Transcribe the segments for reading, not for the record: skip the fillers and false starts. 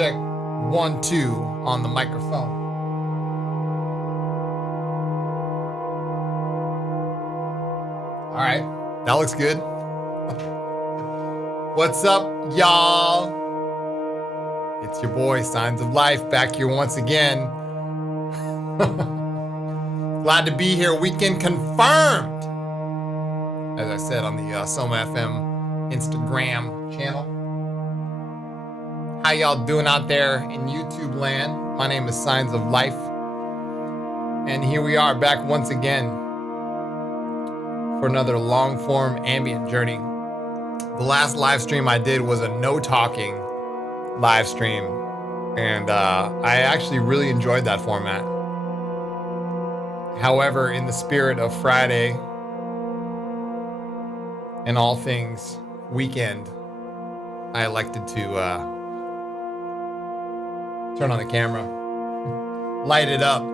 check 1 2 on the microphone. All right, that looks good. What's up, y'all? It's your boy, Signs of Life, back here once again. Glad to be here. Weekend confirmed. As I said on the Soma FM Instagram channel. How y'all doing out there in YouTube land? My name is Signs of Life. And here we are back once again for another long-form ambient journey. The last live stream I did was a no-talking live stream. And I actually really enjoyed that format. However, in the spirit of Friday and all things weekend, I elected to turn on the camera, light it up.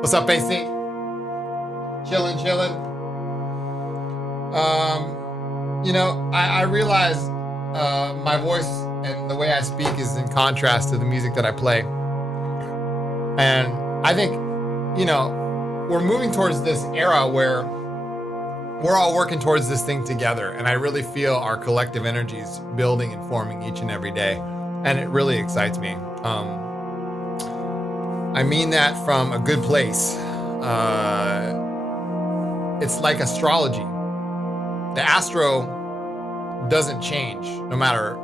What's up, AC? Chilling. You know, I realize my voice and the way I speak is in contrast to the music that I play. And I think, you know, we're moving towards this era where we're all working towards this thing together. And I really feel our collective energies building and forming each and every day. And it really excites me. I mean that from a good place. It's like astrology. The astro doesn't change no matter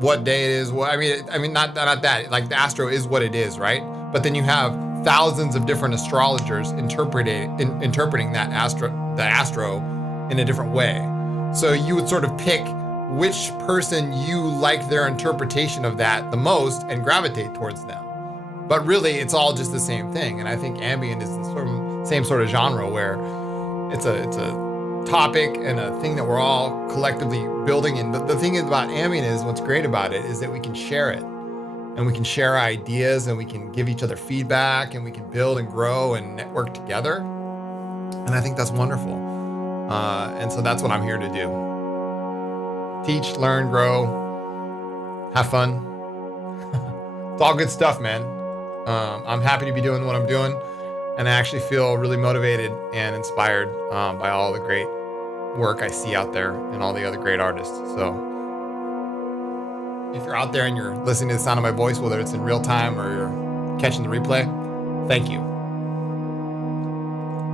what day it is. I mean, not that. Like the astro is what it is, right? But then you have thousands of different astrologers interpreting that the astro in a different way. So you would sort of pick which person you like their interpretation of that the most and gravitate towards them. But really, it's all just the same thing. And I think ambient is the same sort of genre where it's a topic and a thing that we're all collectively building in. But the thing about ambient is, what's great about it is that we can share it. And we can share ideas and we can give each other feedback and we can build and grow and network together. And I think that's wonderful. And so that's what I'm here to do. Teach, learn, grow, have fun. It's all good stuff, man. I'm happy to be doing what I'm doing. And I actually feel really motivated and inspired by all the great work I see out there and all the other great artists. So if you're out there and you're listening to the sound of my voice, whether it's in real time or you're catching the replay, thank you.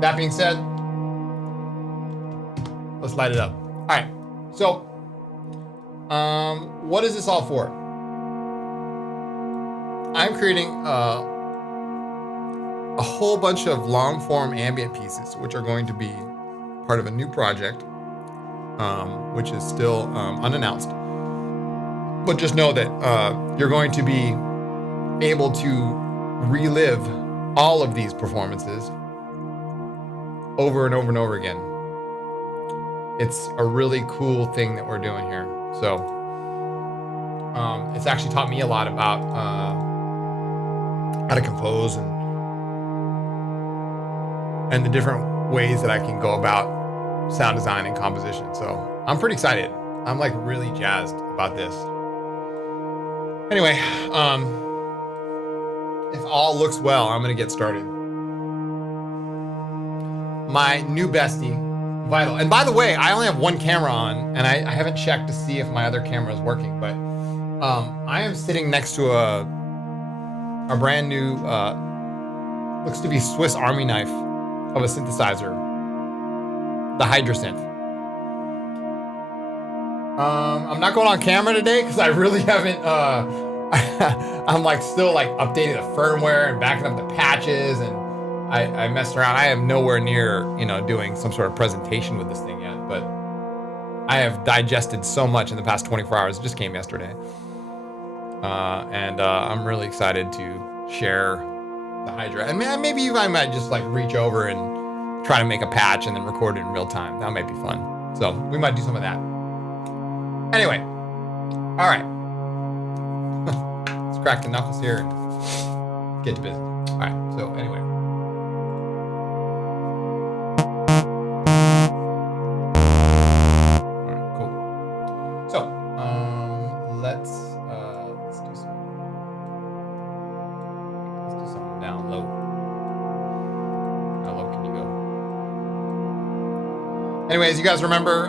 That being said, let's light it up. All right. So, what is this all for? I'm creating a whole bunch of long-form ambient pieces, which are going to be part of a new project, which is still unannounced. But just know that you're going to be able to relive all of these performances over and over and over again. It's a really cool thing that we're doing here. So it's actually taught me a lot about how to compose and the different ways that I can go about sound design and composition. So I'm pretty excited. I'm like really jazzed about this. Anyway, if all looks well, I'm gonna get started. My new bestie, Vital. And by the way, I only have one camera on, and I haven't checked to see if my other camera is working, but I am sitting next to a brand new, looks to be Swiss Army knife of a synthesizer, the Hydrasynth. I'm not going on camera today because I really haven't, I'm like still like updating the firmware and backing up the patches, and I messed around. I am nowhere near, doing some sort of presentation with this thing yet, but I have digested so much in the past 24 hours. It just came yesterday. And I'm really excited to share the Hydra. And maybe I might just like reach over and try to make a patch and then record it in real time. That might be fun. So we might do some of that. Anyway, all right. Let's crack the knuckles here and get to business. All right, so anyway. All right, cool. So let's down low. How low can you go? Anyways, you guys remember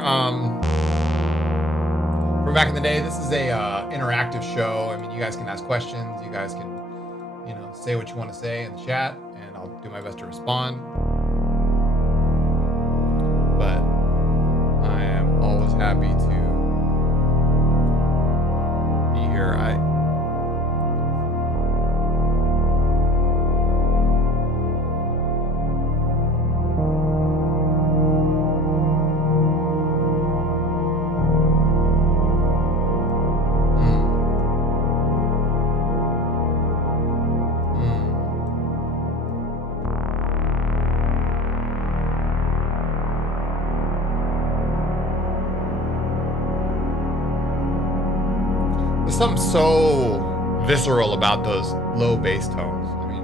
from back in the day, this is a interactive show. I mean, you guys can ask questions. You guys can, you know, say what you want to say in the chat, and I'll do my best to respond. But I am always happy to be here. Something so visceral about those low bass tones. I mean,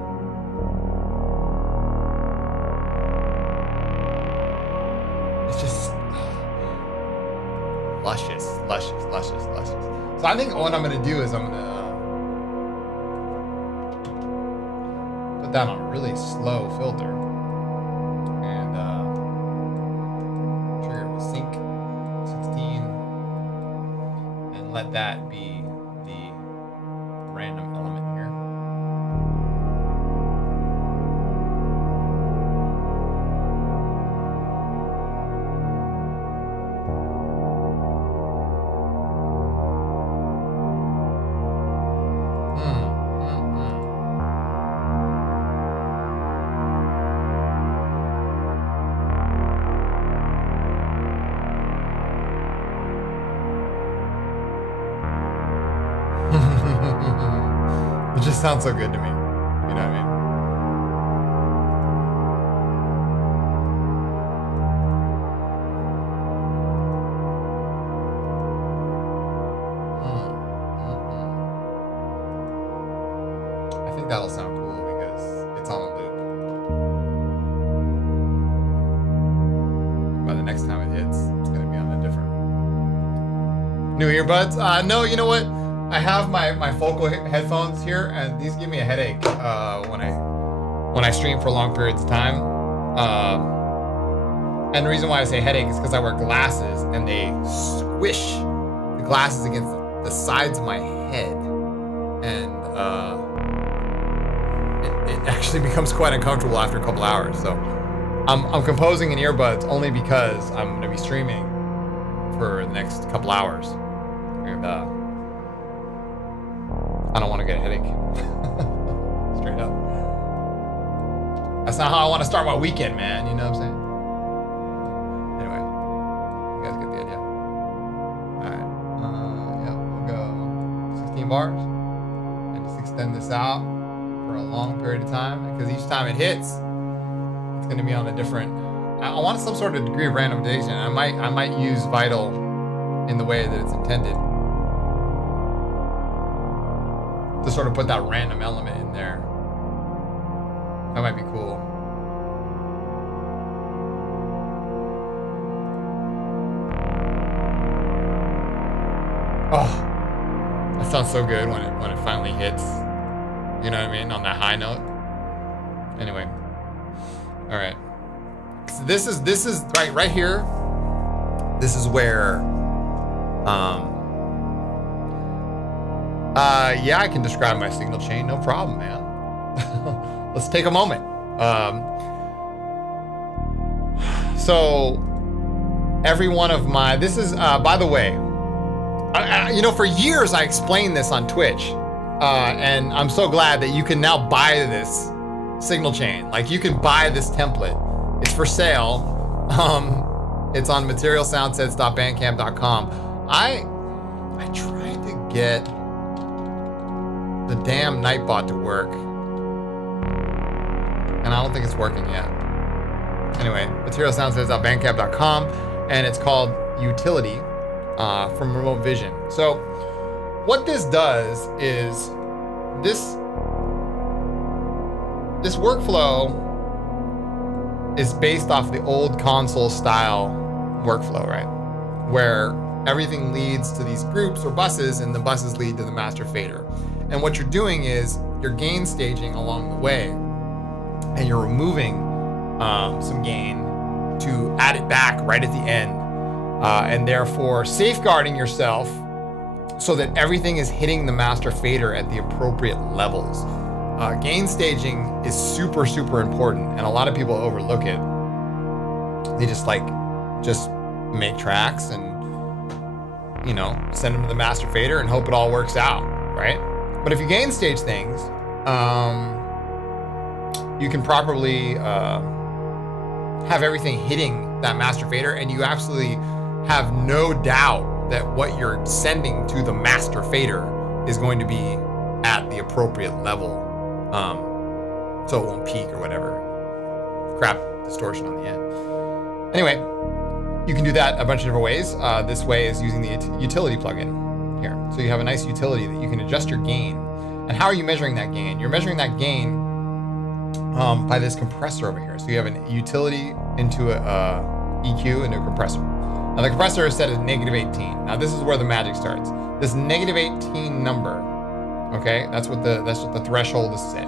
it's just luscious. So I think what I'm gonna do is I'm gonna put that on a really slow filter and trigger it with sync 16 and let that be random element here. It just sounds so good to me. You know what I mean? I think that'll sound cool because it's on a loop. By the next time it hits, it's going to be on a different. New earbuds? No, you know what? I have my focal headphones here, and these give me a headache when I stream for long periods of time. And the reason why I say headache is because I wear glasses, and they squish the glasses against the sides of my head, and it actually becomes quite uncomfortable after a couple hours. So I'm composing in earbuds only because I'm going to be streaming for the next couple hours, and I don't want to get a headache. Straight up. That's not how I want to start my weekend, man. You know what I'm saying? Anyway, you guys get the idea. Alright. Yeah, we'll go 16 bars. And just extend this out for a long period of time. Because each time it hits, it's going to be on a different... I want some sort of degree of randomization. I might use Vital in the way that it's intended, to sort of put that random element in there. That might be cool. Oh, that sounds so good when it finally hits. You know what I mean? On that high note. Anyway. All right. So this is right here. This is where yeah, I can describe my signal chain, no problem, man. Let's take a moment. So every one of my, this is, by the way, you know, for years I explained this on Twitch, and I'm so glad that you can now buy this signal chain. Like, you can buy this template. It's for sale. It's on materialsoundsets.bandcamp.com. I tried to get the damn Nightbot to work, and I don't think it's working yet. Anyway, materialsoundsets.bandcamp.com, and it's called Utility from Remote Vision. So what this does is this workflow is based off the old console style workflow, right? Where everything leads to these groups or buses, and the buses lead to the master fader. And what you're doing is you're gain staging along the way, and you're removing some gain to add it back right at the end, and therefore safeguarding yourself so that everything is hitting the master fader at the appropriate levels. Gain staging is super, super important, and a lot of people overlook it. They just make tracks and, you know, send them to the master fader and hope it all works out, right? But if you gain stage things, you can properly have everything hitting that master fader, and you absolutely have no doubt that what you're sending to the master fader is going to be at the appropriate level, so it won't peak or whatever crap distortion on the end. Anyway, you can do that a bunch of different ways. This way is using the utility plugin here. So you have a nice utility that you can adjust your gain. And how are you measuring that gain? You're measuring that gain by this compressor over here. So you have a utility into a EQ into a compressor. Now the compressor is set at -18. Now this is where the magic starts. This -18 number, okay, that's what the threshold is set.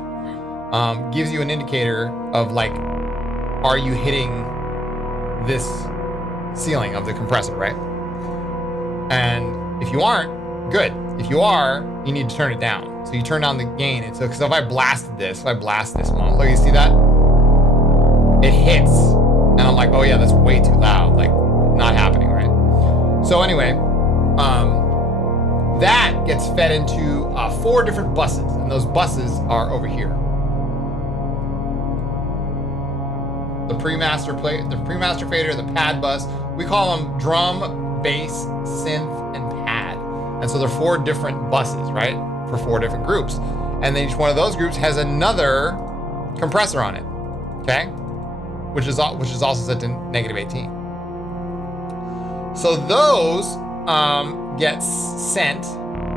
Gives you an indicator of like, are you hitting this ceiling of the compressor, right? And if you aren't, good. If you are, you need to turn it down. So you turn down the gain. And so, because if I blast this one, look, you see that? It hits, and I'm like, oh yeah, that's way too loud. Like, not happening, right? So anyway, that gets fed into 4 different buses, and those buses are over here. The pre-master fader, the pad bus. We call them drum, bass, synth, and pad. And so there are 4 different buses, right? For 4 different groups. And then each one of those groups has another compressor on it, okay? Which is also set to -18. So those get sent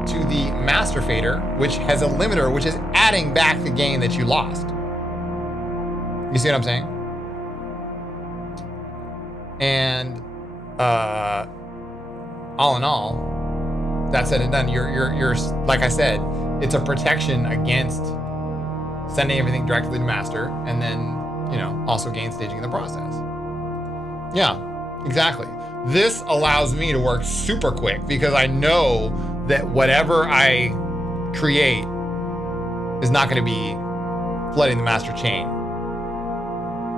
to the master fader, which has a limiter, which is adding back the gain that you lost. You see what I'm saying? And all in all, that said and done, you're like I said, it's a protection against sending everything directly to master, and then, you know, also gain staging in the process. Yeah, exactly. This allows me to work super quick because I know that whatever I create is not going to be flooding the master chain.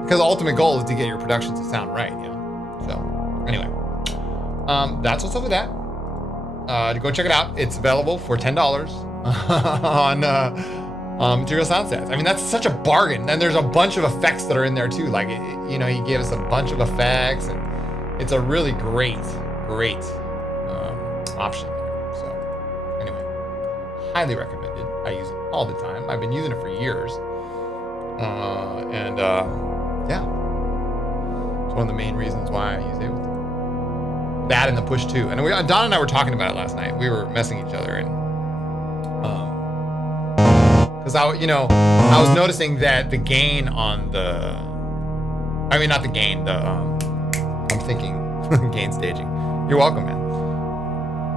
Because the ultimate goal is to get your productions to sound right, you know? So, anyway, that's what's up with that. Go check it out. It's available for $10 on Material Sound Sets. I mean, that's such a bargain. And there's a bunch of effects that are in there too. Like, you know, he gave us a bunch of effects, and it's a really great option there. So, anyway, highly recommended. I use it all the time. I've been using it for years. Yeah. It's one of the main reasons why I use Ableton. That and the push 2. And Don and I were talking about it last night. We were messing each other, and because I was noticing that the gain on not the gain, I'm thinking gain staging. You're welcome, man.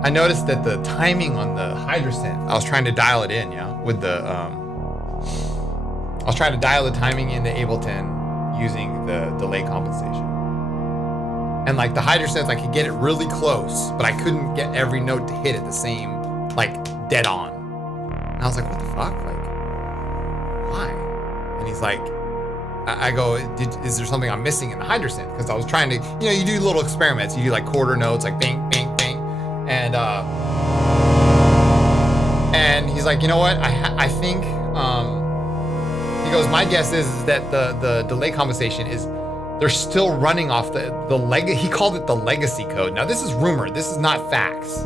I noticed that the timing on the Hydrosynth, I was trying to dial it in, with the I was trying to dial the timing into Ableton using the delay compensation. And like the Hydrosynth, I could get it really close, but I couldn't get every note to hit at the same, like, dead on. And I was like, what the fuck? Like, why? And he's like, I go, is there something I'm missing in the Hydrosynth? Because I was trying to, you do little experiments. You do like quarter notes, like bing, bing, bing. And he's like, you know what? I think, he goes, my guess is that the delay compensation is, they're still running off he called it the legacy code. Now this is rumor, this is not facts.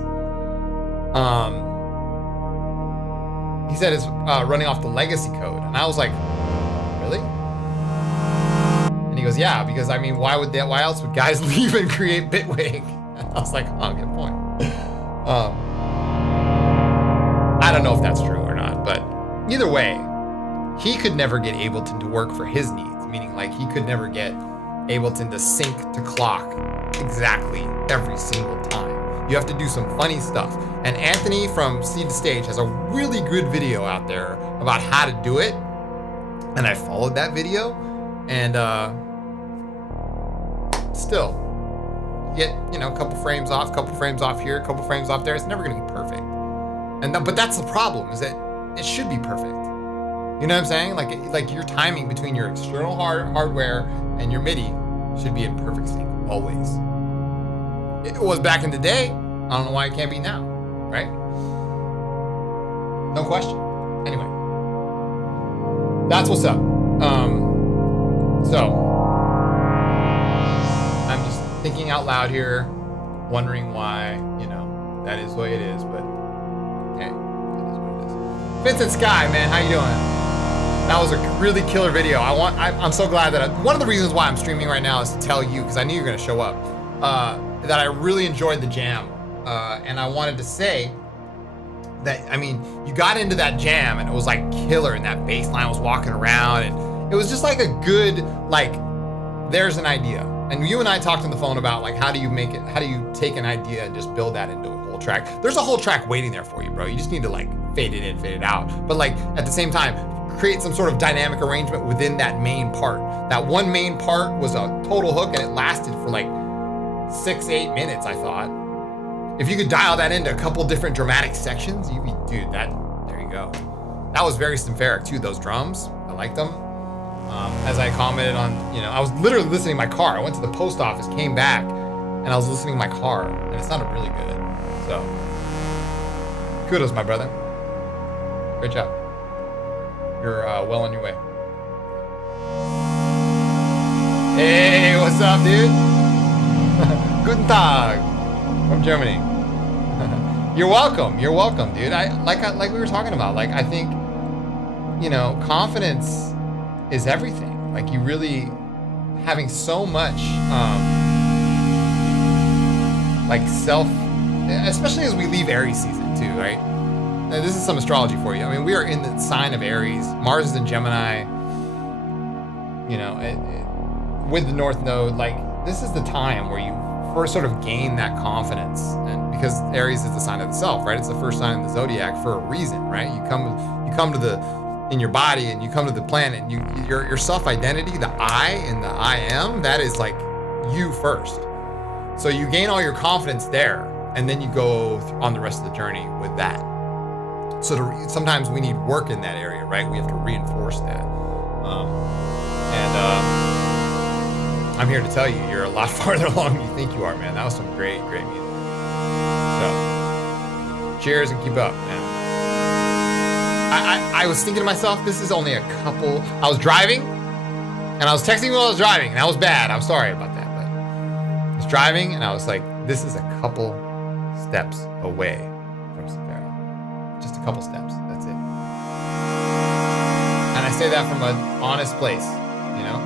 He said it's running off the legacy code. And I was like, really? And he goes, yeah, because I mean, why else would guys leave and create Bitwig? And I was like, oh, good point. I don't know if that's true or not, but either way, he could never get Ableton to work for his needs, meaning like he could never get Ableton to sync to clock exactly every single time. You have to do some funny stuff. And Anthony from Seed to Stage has a really good video out there about how to do it. And I followed that video, and still get, you know, a couple frames off here, a couple frames off there. It's never gonna be perfect. But that's the problem, is that it should be perfect. You know what I'm saying? Like your timing between your external hardware and your MIDI should be in perfect sync, always. It was back in the day. I don't know why it can't be now, right? No question. Anyway, that's what's up. So I'm just thinking out loud here, wondering why, you know, that is the way it is, but hey, it is what it is. Vincent Sky, man, how you doing? That was a really killer video. I'm so glad that one of the reasons why I'm streaming right now is to tell you, because I knew you were gonna show up, that I really enjoyed the jam. And I wanted to say that, I mean, you got into that jam and it was like killer, and that bass line was walking around, and it was just like a good, like, there's an idea. And you and I talked on the phone about, like, how do you take an idea and just build that into a whole track? There's a whole track waiting there for you, bro. You just need to, like, fade it in, fade it out. But, like, at the same time, create some sort of dynamic arrangement within that main part. That one main part was a total hook, and it lasted for like 6-8 minutes, I thought. If you could dial that into a couple different dramatic sections, there you go. That was very symphoric too, those drums. I liked them. As I commented on, you know, I was literally listening in my car. I went to the post office, came back, and I was listening in my car, and it sounded really good. So, kudos, my brother. Great job. You're well on your way. Hey, what's up, dude? Guten Tag from Germany. You're welcome, dude. Like we were talking about. Like, I think, you know, confidence is everything. Like, you really having so much, like self, especially as we leave Aries season too, right? This is some astrology for you. I mean, we are in the sign of Aries. Mars is in Gemini. You know, with the North Node, like, this is the time where you first sort of gain that confidence. And because Aries is the sign of the self, right? It's the first sign in the zodiac for a reason, right? You come to in your body, and you come to the planet, and your self-identity, the I and the I am, that is like you first. So you gain all your confidence there, and then you go on the rest of the journey with that. So sometimes we need work in that area, right? We have to reinforce that. I'm here to tell you, you're a lot farther along than you think you are, man. That was some great music. So, cheers and keep up, man. I was thinking to myself, this is only a couple. I was driving, and I was texting while I was driving, and that was bad. I'm sorry about that, but I was driving, and I was like, this is a couple steps away from Severa. Just a couple steps, that's it. And I say that from an honest place, you know?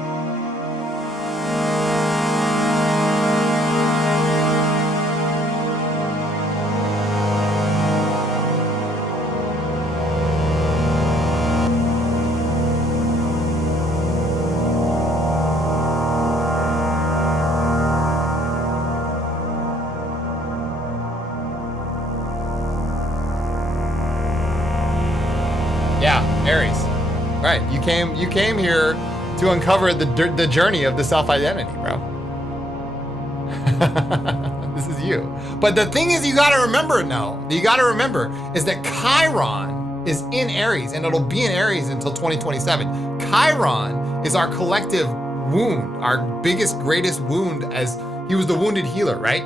Aries, right? You came here to uncover the journey of the self-identity, bro. This is you. But the thing is, you gotta remember is that Chiron is in Aries, and it'll be in Aries until 2027. Chiron is our collective wound, our biggest, greatest wound, as he was the wounded healer, right?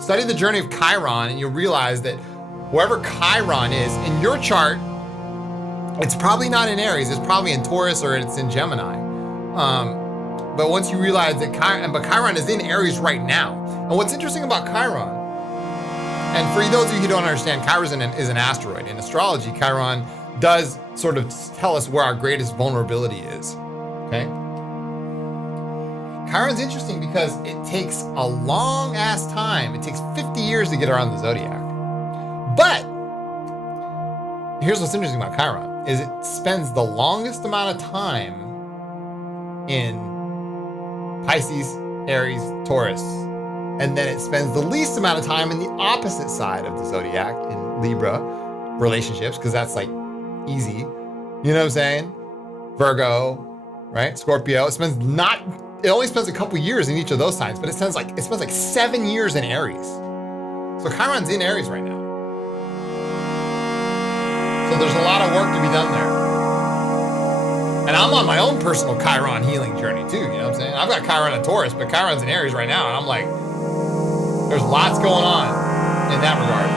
Study the journey of Chiron, and you'll realize that wherever Chiron is in your chart, it's probably not in Aries. It's probably in Taurus, or it's in Gemini. But once you realize that Chiron is in Aries right now. And what's interesting about Chiron, and for those of you who don't understand, Chiron is an asteroid. In astrology, Chiron does sort of tell us where our greatest vulnerability is. Okay? Chiron's interesting because it takes a long ass time. It takes 50 years to get around the zodiac. But here's what's interesting about Chiron. Is it spends the longest amount of time in Pisces, Aries, Taurus, and then it spends the least amount of time in the opposite side of the zodiac in Libra relationships, because that's like easy. You know what I'm saying? Virgo, right? Scorpio. It only spends a couple years in each of those signs, but it spends like 7 years in Aries. So Chiron's in Aries right now. So there's a lot of work to be done there. And I'm on my own personal Chiron healing journey too, you know what I'm saying? I've got Chiron in Taurus, but Chiron's in Aries right now, and I'm like, there's lots going on in that regard.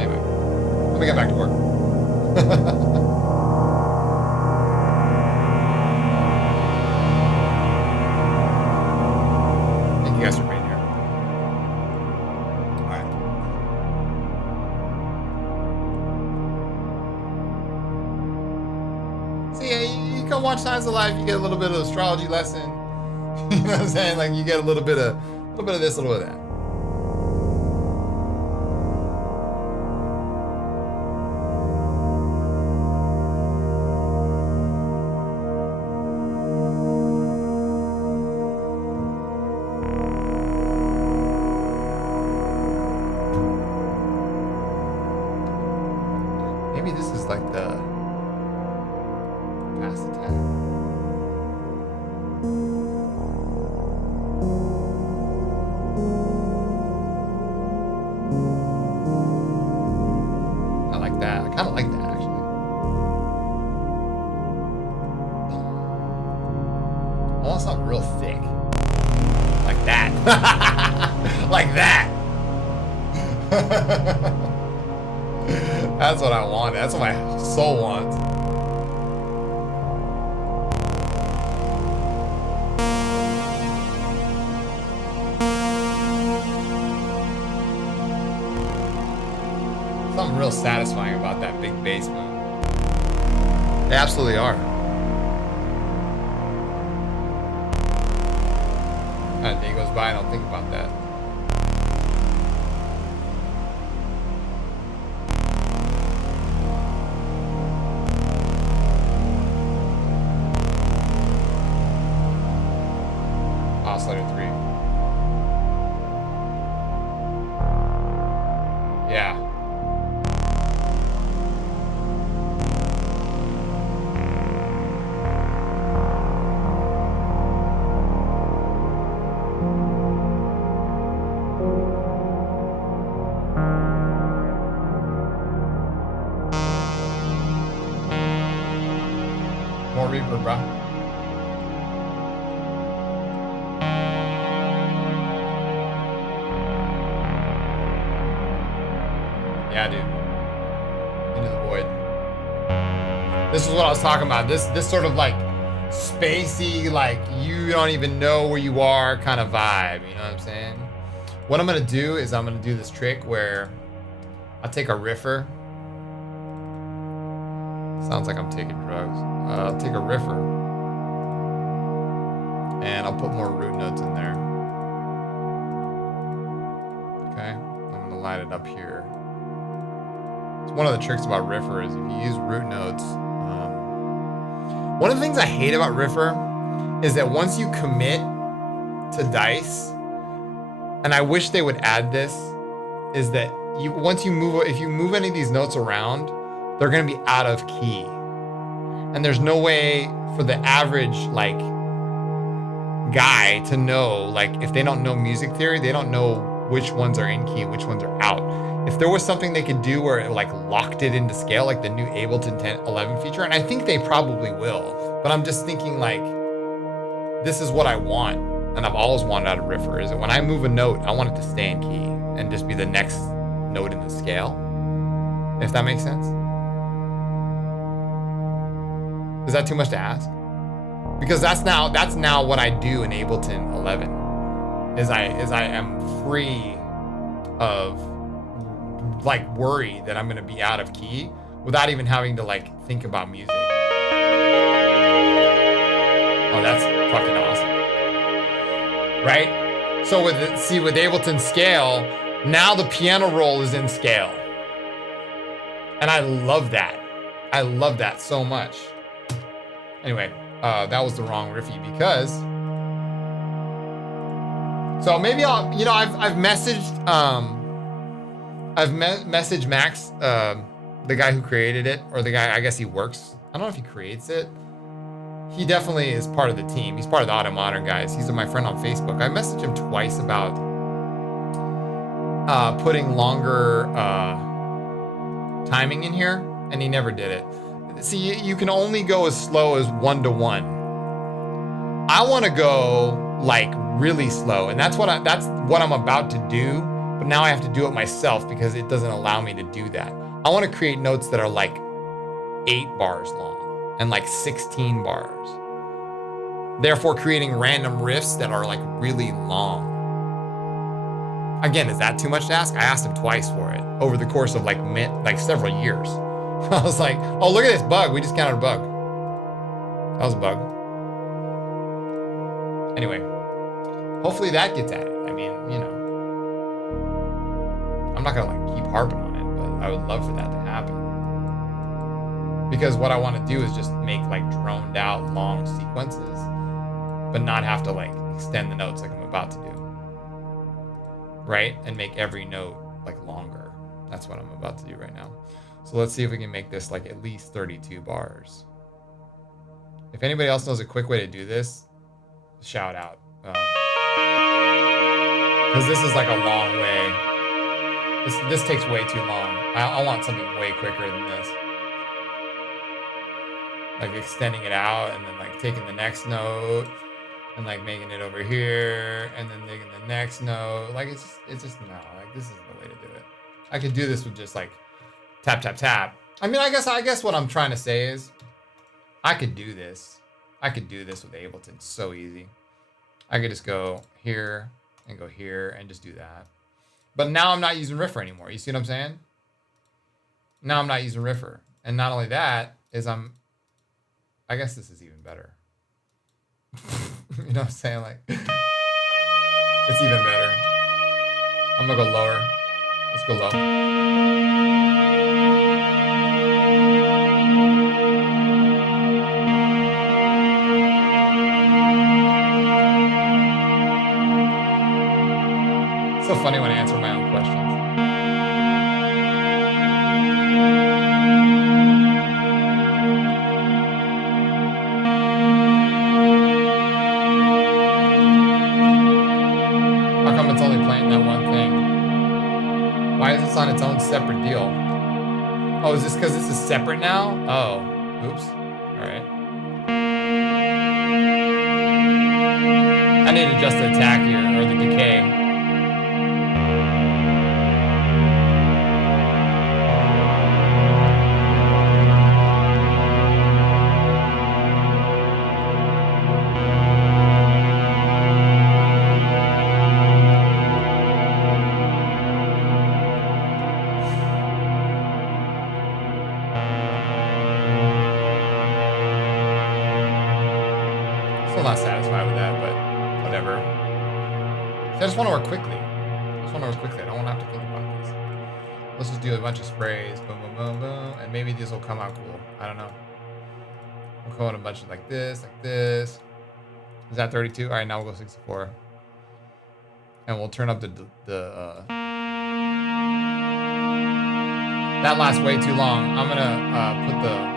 Anyway, let me get back to work. Thank you guys for being here. All right. See, you come watch Signs of Life, you get a little bit of astrology lesson. You know what I'm saying? Like, you get a little bit of this, a little bit of that. Maybe this is like the past attack. I like that. I kind of like that, actually. I want something real thick. Like that. Like that. That's what I wanted. That's what my soul wants. Something real satisfying about that big bass move. They absolutely are. A day goes by, I don't think about that. Oscillator 3. Yeah. More reverb, bro. Yeah, dude. Into the void. This is what I was talking about. This sort of like spacey, like you don't even know where you are kind of vibe. You know what I'm saying? What I'm gonna do is I'm gonna do this trick where I'll take a riffer. Sounds like I'm taking drugs. I'll take a riffer and I'll put more root notes in there. Okay, I'm gonna line it up here. One of the tricks about Riffer is if you use root notes. One of the things I hate about Riffer is that once you commit to dice, and I wish they would add this, is that if you move any of these notes around, they're gonna be out of key. And there's no way for the average like guy to know, like if they don't know music theory, they don't know which ones are in key and which ones are out. If there was something they could do where it like locked it into scale, like the new Ableton 11 feature, and I think they probably will, but I'm just thinking like, this is what I want, and I've always wanted out of Riffer, is that when I move a note, I want it to stay in key and just be the next note in the scale, if that makes sense. Is that too much to ask? Because that's now what I do in Ableton 11, is I am free of like worry that I'm gonna be out of key without even having to like think about music. Oh, that's fucking awesome. Right? So with Ableton scale, now the piano roll is in scale. And I love that. I love that so much. Anyway, that was the wrong riffy because. So maybe I'll, you know, I've messaged messaged Max, the guy who created it, or the guy, I guess he works. I don't know if he creates it. He definitely is part of the team. He's part of the Auto Modern guys. He's my friend on Facebook. I messaged him twice about putting longer timing in here, and he never did it. See, you can only go as slow as 1 to 1. I want to go like really slow, and that's what I'm about to do. But now I have to do it myself because it doesn't allow me to do that. I want to create notes that are like 8 bars long and like 16 bars. Therefore, creating random riffs that are like really long. Again, is that too much to ask? I asked him twice for it over the course of like several years. I was like, oh, look at this bug. We just counted a bug. That was a bug. Anyway, hopefully that gets at it. I mean, you know, I'm not gonna like keep harping on it, but I would love for that to happen. Because what I want to do is just make like droned out long sequences, but not have to like extend the notes like I'm about to do. Right? And make every note like longer. That's what I'm about to do right now. So let's see if we can make this like at least 32 bars. If anybody else knows a quick way to do this, shout out. Because this is like a long way. This takes way too long. I want something way quicker than this. Like extending it out and then like taking the next note and like making it over here and then making the next note. Like it's just no, like this isn't the way to do it. I could do this with just like tap, tap, tap. I mean, I guess what I'm trying to say is I could do this. I could do this with Ableton so easy. I could just go here and go here and just do that. But now I'm not using Riffer anymore. You see what I'm saying? Now I'm not using Riffer. And not only that is I guess this is even better. You know what I'm saying? Like, it's even better. I'm gonna go lower. Let's go low. It's so funny when I answer my own questions. On its own separate deal. Oh, is this because this is separate now? Oh, oops. All right. I need to adjust the attack here, or the decay. Not satisfied with that, but whatever. So I just want to work quickly. I don't want to have to think about this. Let's just do a bunch of sprays, boom, boom, boom, boom, and maybe these will come out cool. I don't know. We'll go in a bunch of like this, like this. Is that 32? All right, now we'll go 64, and we'll turn up the that lasts way too long. I'm gonna put the.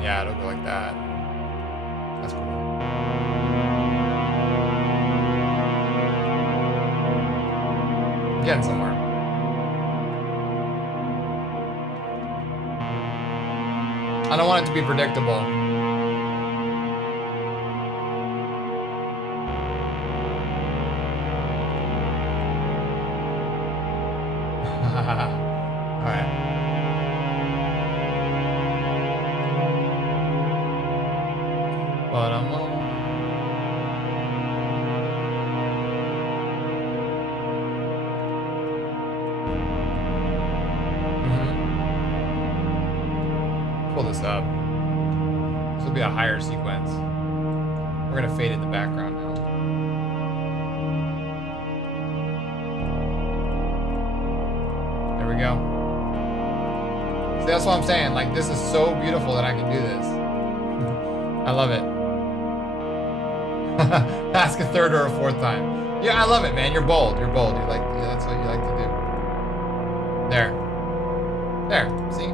Yeah, it'll go like that. That's cool. I'm getting somewhere. I don't want it to be predictable. All right. But I'm on. Pull this up. This will be a higher sequence. We're gonna fade in the background now. we go. See, that's what I'm saying. Like, this is so beautiful that I can do this. I love it. Ask a third or a fourth time. Yeah, I love it, man. You're bold. You're bold. You like, yeah, that's what you like to do. There. There. See?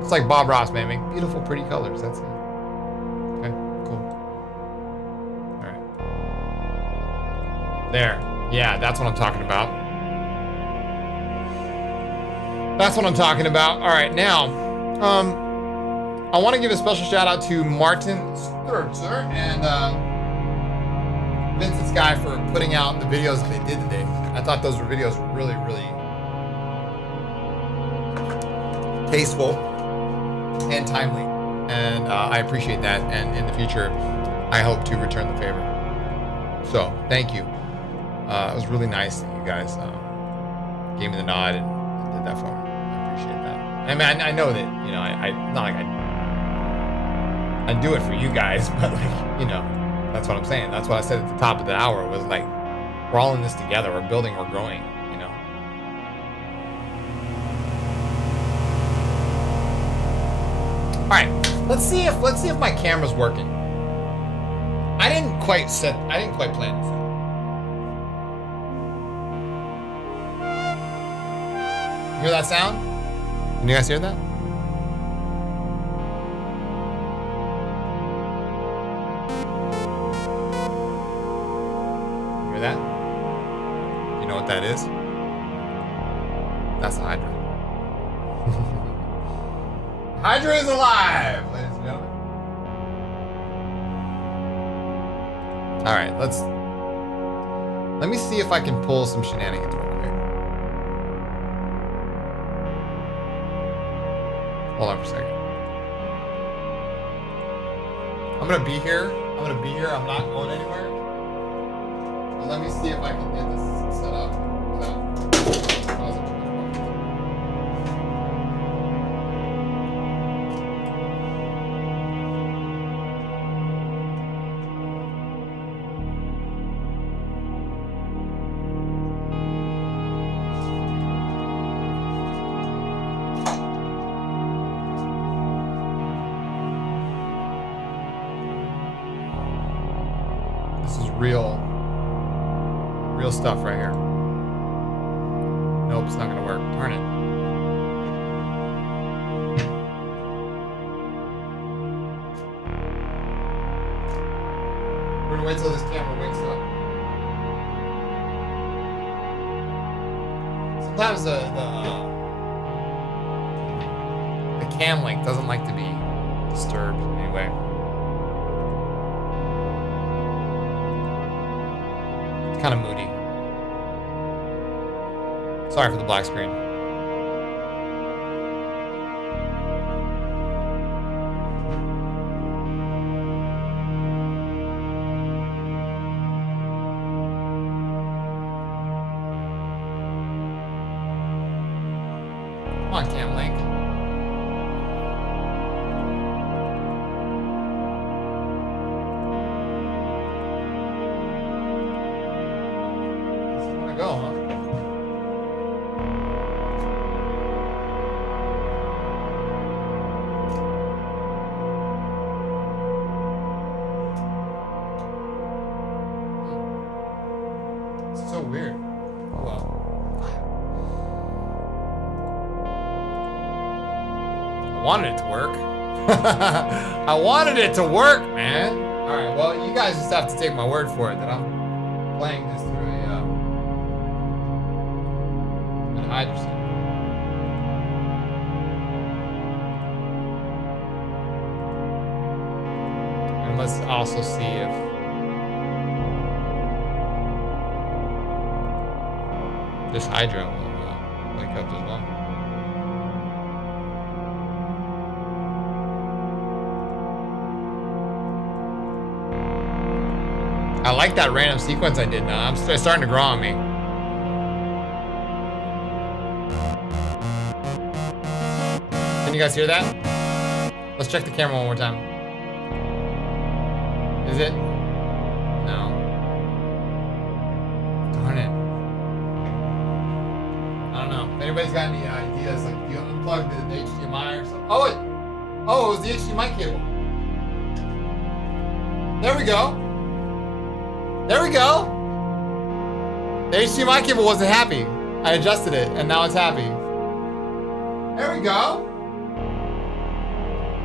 It's like Bob Ross, man. Make beautiful, pretty colors. That's it. Okay, cool. All right. There. Yeah, that's what I'm talking about. That's what I'm talking about. All right, now, I want to give a special shout out to Martin Sturzer and Vincent Sky for putting out the videos that they did today. I thought those videos were really, really tasteful and timely, and I appreciate that. And in the future, I hope to return the favor. So, thank you. It was really nice that you guys gave me the nod and did that for me. I appreciate that. I mean, I know that, you know, I not like I do it for you guys, but like, you know, that's what I'm saying. That's what I said at the top of the hour was like, we're all in this together. We're building, we're growing, you know. All right, let's see if my camera's working. I didn't quite plan this out. You hear that sound? Can you guys hear that? You hear that? You know what that is? That's the Hydra. Hydra is alive, ladies and gentlemen. All right, let me see if I can pull some shenanigans real quick. Hold on for a second. I'm gonna be here. I'm not going anywhere. But let me see if I can get this set up without causing too much problem. Real stuff right here. Nope, it's not gonna work. Darn it. We're gonna wait till this camera wakes up. Sometimes the cam link doesn't like to be disturbed anyway. Kind of moody. Sorry for the black screen. Come on, Cam Link. Go, huh? It's so weird. Oh well. I wanted it to work. I wanted it to work, man. All right, well, you guys just have to take my word for it that I'm playing this through an Hydra set. And let's also see if this Hydra will wake up as well. I like that random sequence I did now. It's starting to grow on me. Can you guys hear that? Let's check the camera one more time. Is it? No. Darn it. I don't know. If anybody's got any ideas, like you unplug the HDMI or something. Oh, it was the HDMI cable. There we go. There we go. The HDMI cable wasn't happy. I adjusted it, and now it's happy. There we go.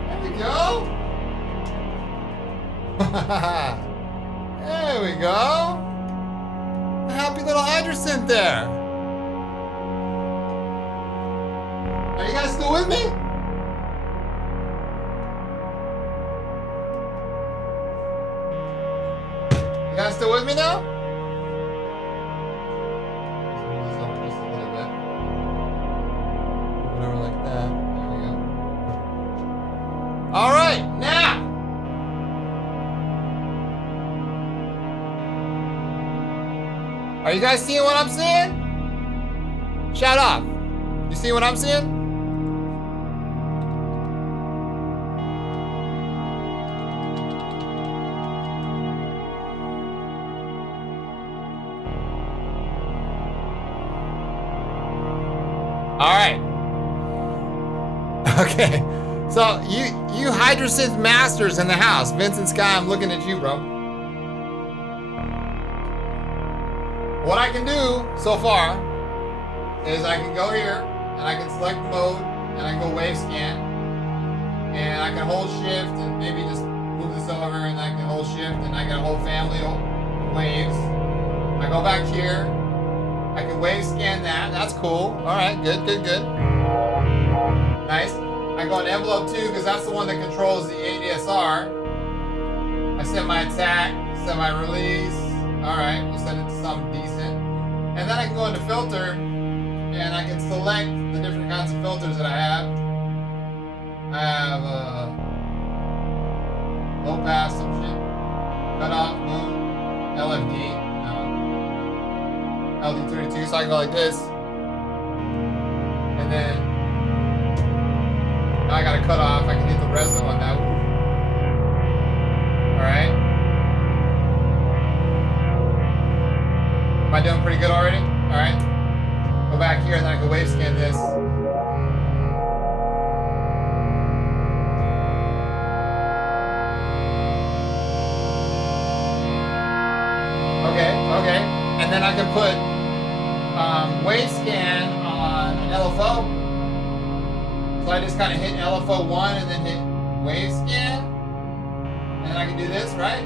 There we go. There we go. A happy little hydrosynth there. Are you guys still with me? You guys still with me now? Just a little bit. Whatever, like that. There we go. All right, now. Are you guys seeing what I'm seeing? Shout out. You see what I'm seeing? All right. Okay. So you hydrosynth masters in the house. Vincent Sky, I'm looking at you, bro. What I can do so far is I can go here and I can select mode and I can go wave scan and I can hold shift and maybe just move this over and I can hold shift and I get a whole family of waves. I go back here. I can wave scan that. That's cool. All right, good. Nice. I go in envelope 2 because that's the one that controls the ADSR. I set my attack, set my release. All right, we'll set it to something decent. And then I can go into filter and I can select the different kinds of filters that I have. I have low pass, some shit. Cut off, boom, LFD. LD32, so I can go like this. And then now I gotta cut off. I can hit the resin on that. Alright. Am I doing pretty good already? Alright. Go back here and then I can wave scan this. Okay. And then I can put wave scan on an LFO. So I just kind of hit LFO 1 and then hit wave scan. And then I can do this, right?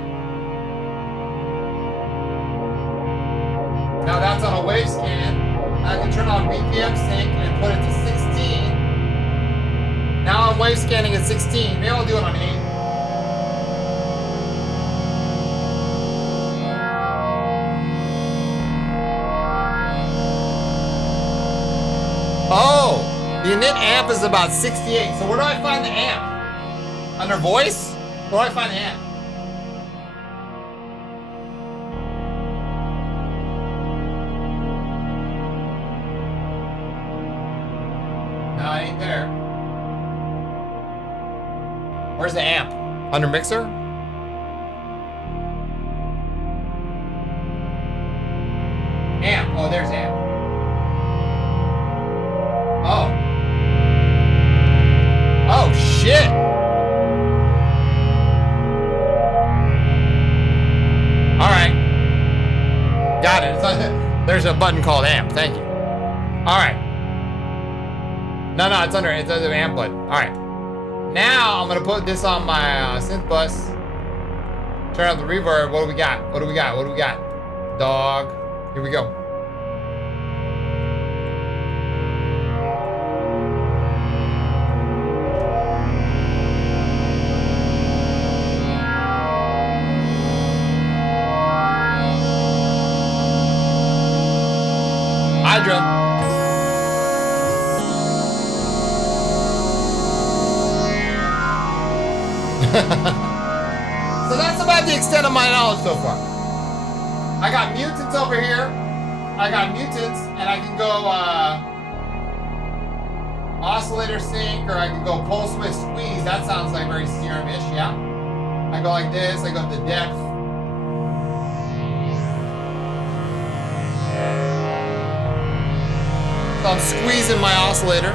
Now that's on a wave scan. I can turn on BPM sync and put it to 16. Now I'm wave scanning at 16. Maybe I'll do it on 8. Oh, the init amp is about 68. So where do I find the amp? Under voice? Where do I find the amp? No, it ain't there. Where's the amp? Under mixer? Amp. Oh, there's amp. Oh shit! Alright. Got it. There's a button called amp. Thank you. Alright. No, it's under the amp button. Alright. Now I'm gonna put this on my synth bus. Turn up the reverb. What do we got? Dog. Here we go. Hydra. So that's about the extent of my knowledge so far. I got mutants over here. I got mutants, and I can go oscillator sync, or I can go pulse width squeeze. That sounds like very serum-ish, yeah. I go like this. I go to the depth. So I'm squeezing my oscillator.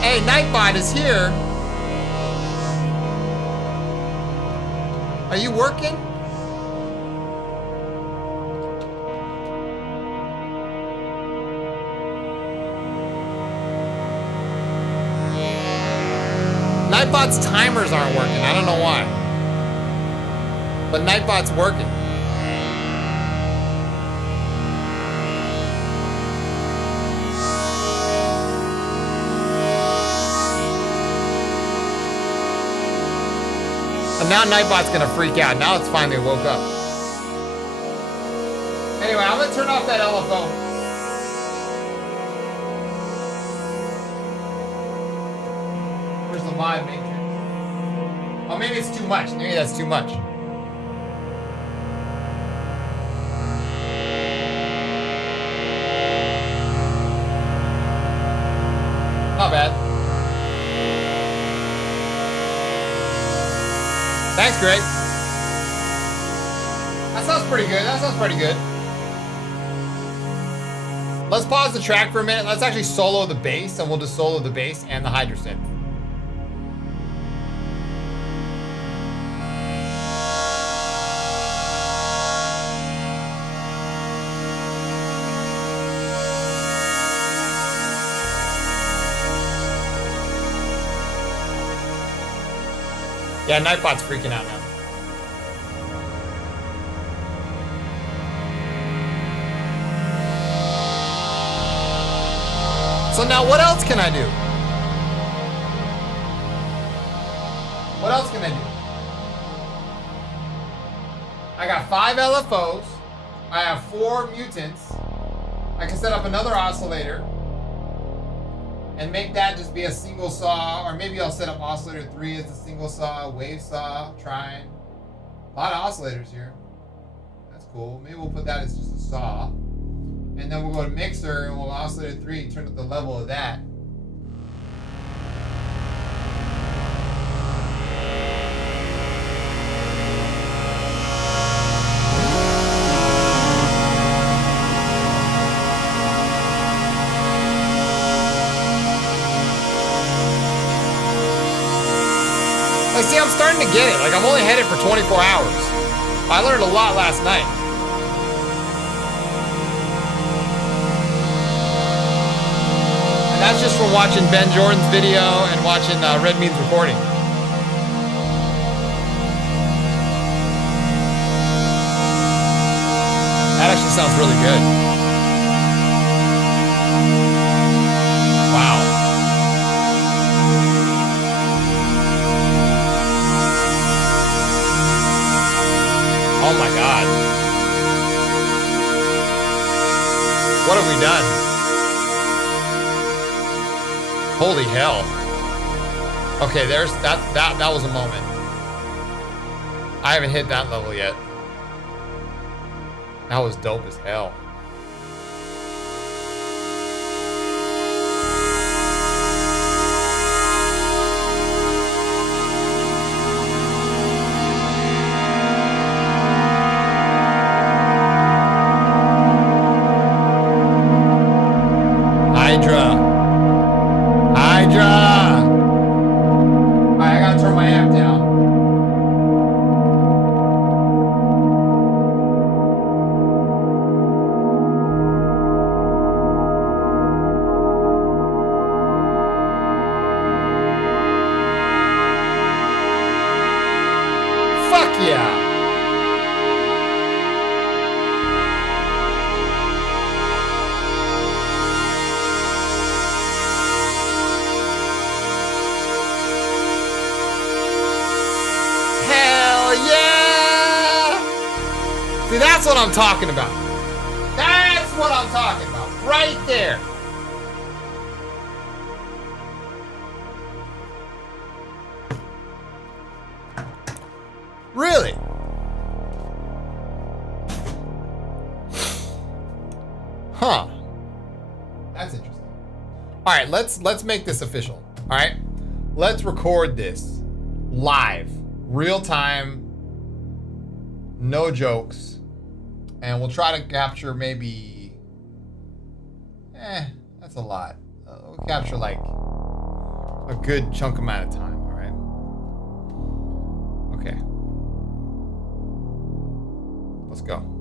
Hey, Nightbot is here. Are you working? Nightbot's timers aren't working. I don't know why. But Nightbot's working. And now Nightbot's gonna freak out. Now it's finally woke up. Anyway, I'm gonna turn off that LFO. Where's the mod matrix? Oh, maybe it's too much. Maybe that's too much. Not bad. Thanks, Greg. That sounds pretty good. That sounds pretty good. Let's pause the track for a minute. Let's actually solo the bass, and we'll just solo the bass and the Hydra synth. Yeah, Nightbot's freaking out now. So now what else can I do? What else can I do? I got 5 LFOs. I have 4 mutants. I can set up another oscillator and make that just be a single saw, or maybe I'll set up oscillator 3 as a single saw, wave saw, trine. A lot of oscillators here. That's cool. Maybe we'll put that as just a saw. And then we'll go to mixer and we'll oscillator 3, turn up the level of that. Like, see, I'm starting to get it. Like, I'm only headed for 24 hours. I learned a lot last night. And that's just from watching Ben Jordan's video and watching Red Mean's recording. That actually sounds really good. Wow. Oh my God. What have we done? Holy hell. Okay, there's that was a moment. I haven't hit that level yet. That was dope as hell. That's what I'm talking about. That's what I'm talking about. Right there. Really? Huh. That's interesting. All right, let's make this official. All right. let's record this live, real time, no jokes, and we'll try to capture maybe, that's a lot. We'll capture like a good chunk amount of time, all right? Okay. Let's go.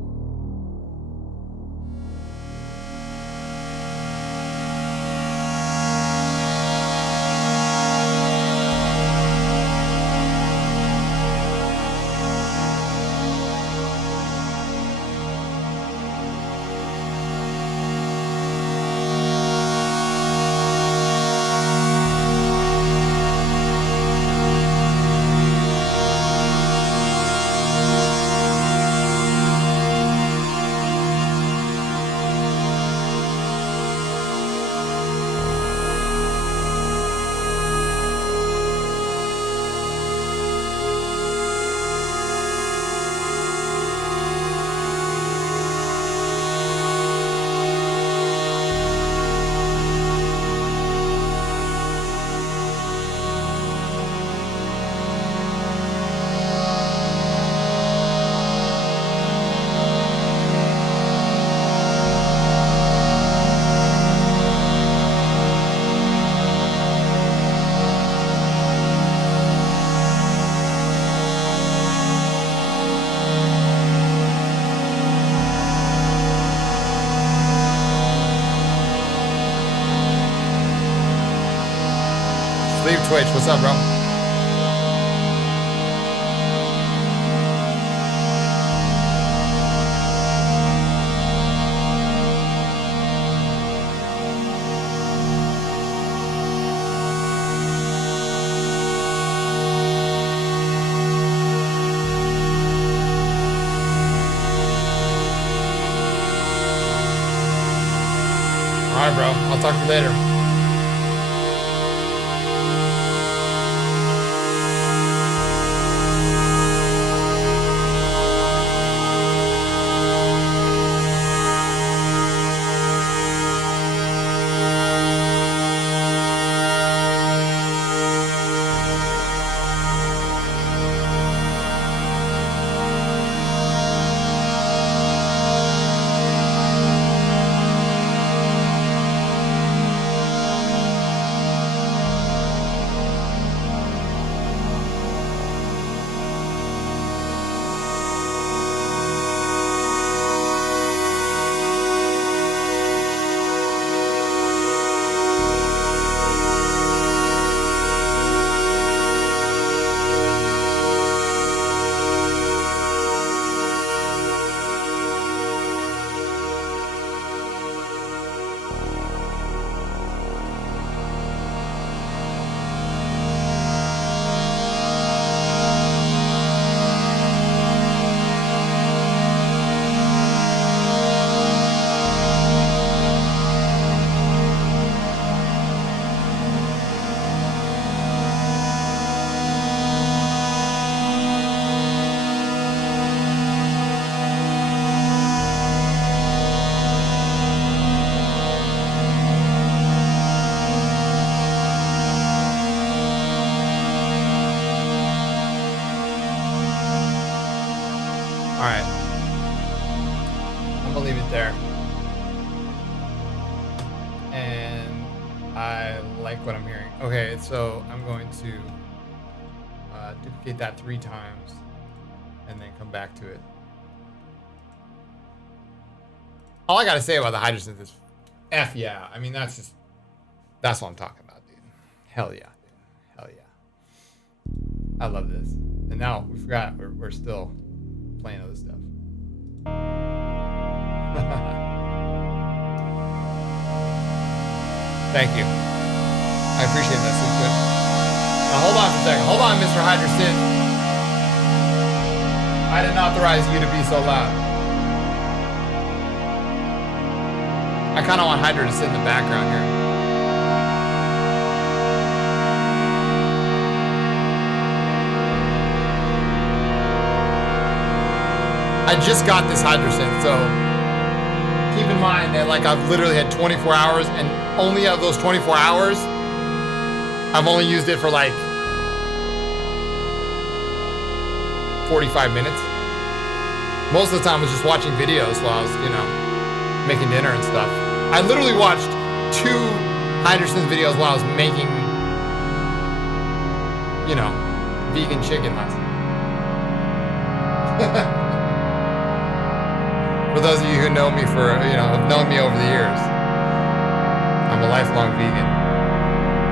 Twitch, what's up, bro? All right, bro. I'll talk to you later. So I'm going to duplicate that 3 times and then come back to it. All I gotta say about the Hydrosynth is F yeah. I mean, that's what I'm talking about, dude. Hell yeah, dude. Hell yeah. I love this. And now we forgot we're still playing other stuff. Thank you. I appreciate that, Sweet. Now hold on for a second. Hold on, Mr. Hydrosynth. I didn't authorize you to be so loud. I kind of want Hydra to sit in the background here. I just got this Hydrosynth, so keep in mind that like I've literally had 24 hours, and only out of those 24 hours, I've only used it for like 45 minutes. Most of the time I was just watching videos while I was, you know, making dinner and stuff. I literally watched 2 Hydrosense videos while I was making, you know, vegan chicken last night. For those of you who know me for, you know, have known me over the years, I'm a lifelong vegan.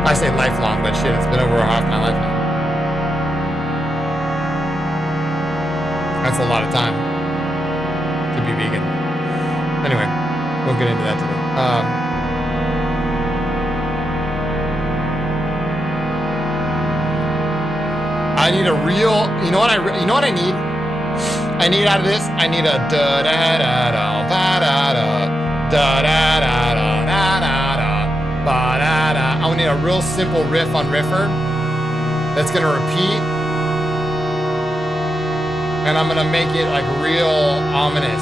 I say lifelong, but shit, it's been over half my life now. That's a lot of time to be vegan. Anyway, we'll get into that today. I need a real, you know what I need? I need out of this, I need a da da da da ba da da da da da da da da ba da da. I need a real simple riff on Riffer that's gonna repeat, and I'm gonna make it like real ominous,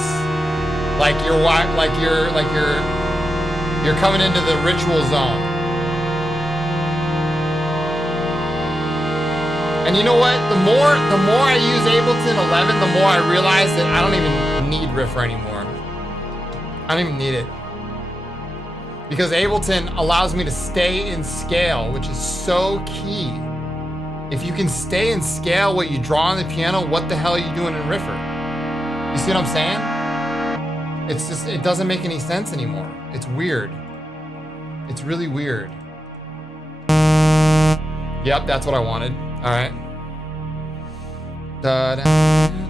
like you're coming into the ritual zone. And you know what? The more I use Ableton 11, the more I realize that I don't even need Riffer anymore. I don't even need it. Because Ableton allows me to stay in scale, which is so key. If you can stay in scale what you draw on the piano, what the hell are you doing in Riffer? You see what I'm saying? It's just, it doesn't make any sense anymore. It's weird. It's really weird. Yep, that's what I wanted. All right. Da-da.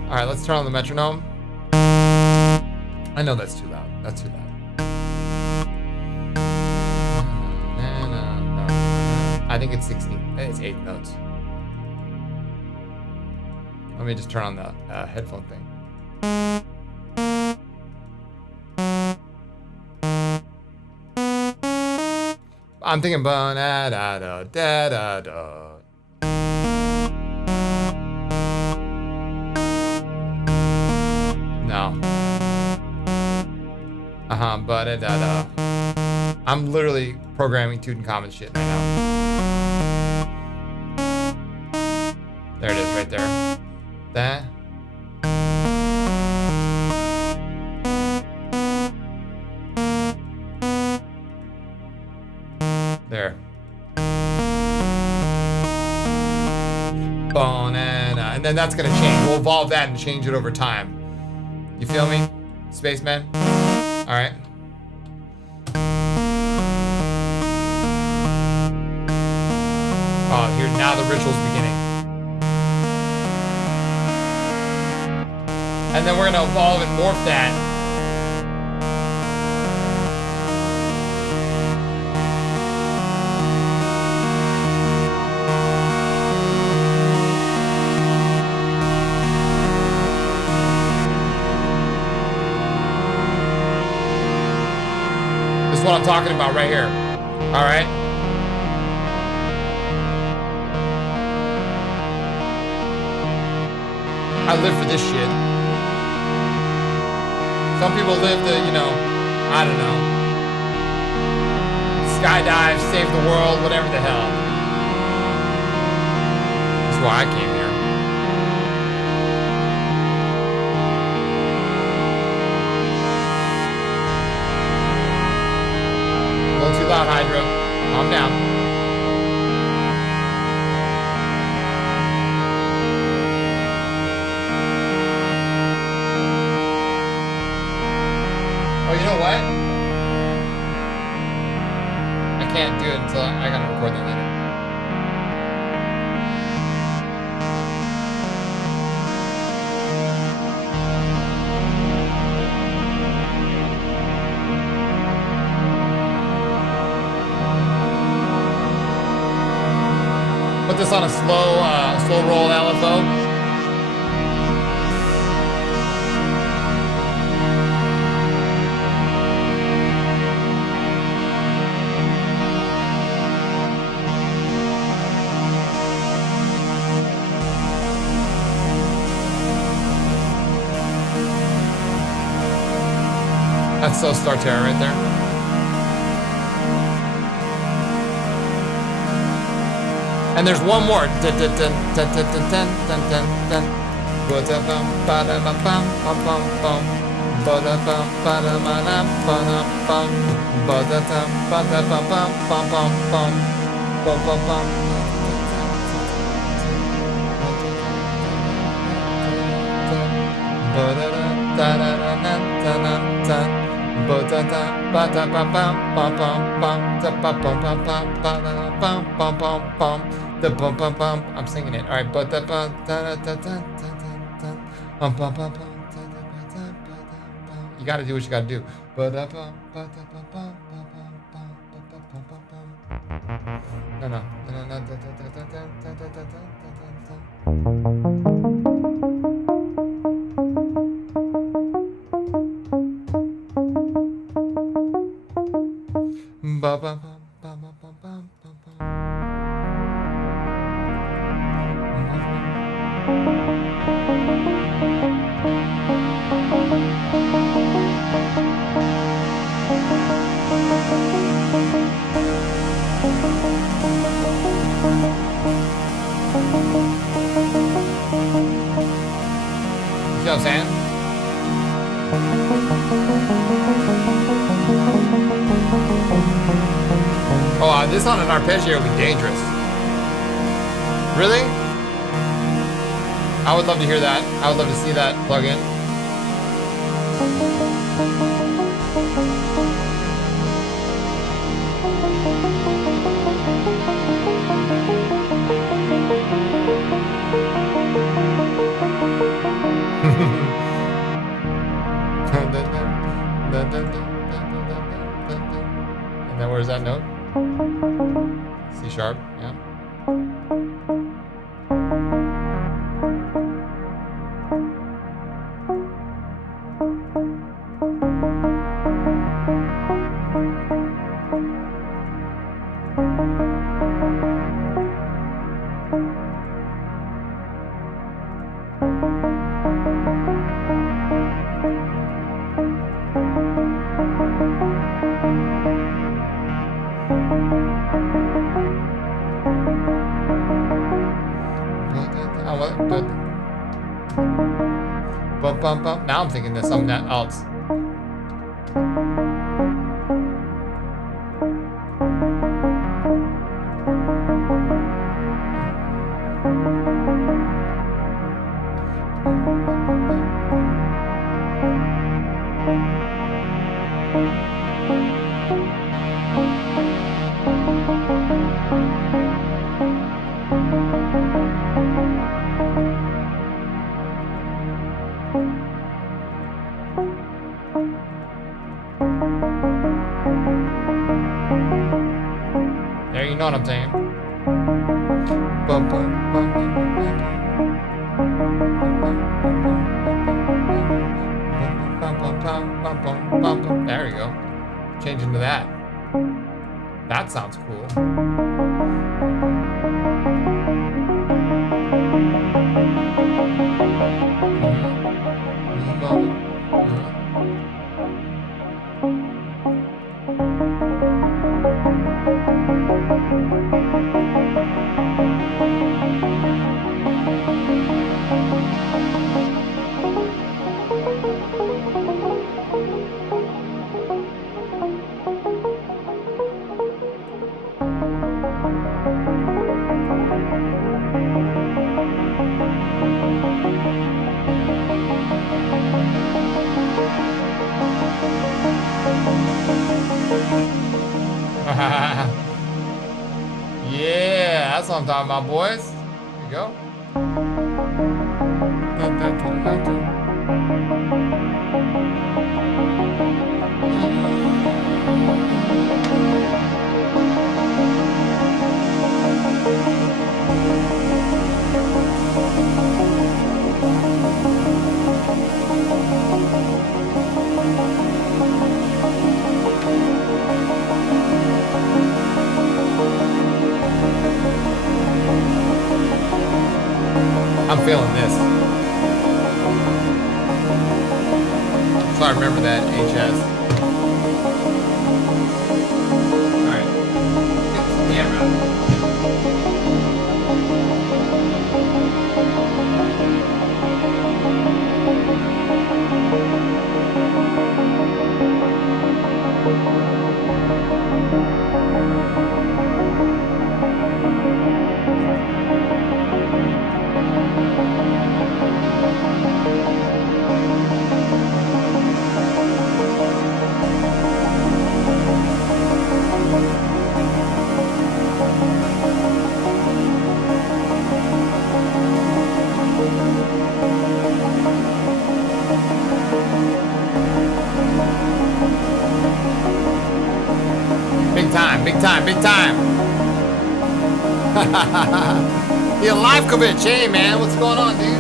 All right, let's turn on the metronome. I know that's too loud. That's too loud. I think it's 16. It's 8 notes. Let me just turn on the headphone thing. I'm thinking ba da da da da da da. No. Ba da da da. I'm literally programming Tutankhamun shit right now. There it is, right there. That. There. And then that's gonna change. We'll evolve that and change it over time. You feel me, spaceman? All right. Oh, here now the ritual's beginning. And then we're gonna evolve and morph that. This is what I'm talking about right here. All right. I live for this shit. Some people live to, you know, I don't know, skydive, save the world, whatever the hell. That's why I came here. A little too loud, Hydra. Calm down. Oh, you know what? I can't do it until I gotta record that later. Put this on a slow roll LFO. That's so Starterra right there. And there's one more. I'm singing it. All right. You got to do what you got to do. No. You know what I'm saying? Oh, this on an arpeggio would be dangerous. Really? I would love to hear that. I would love to see that plug in. And then where's that note? C sharp, yeah. But now I'm thinking there's something else. There, you know what I'm saying. There you go. Changing to that. That sounds cool. Yeah, that's what I'm talking about, boys. Here you go. I'm feeling this. So I remember that HS. Alright. Get this camera. big time, big time. Yeah, Livkovich, hey man, what's going on, dude?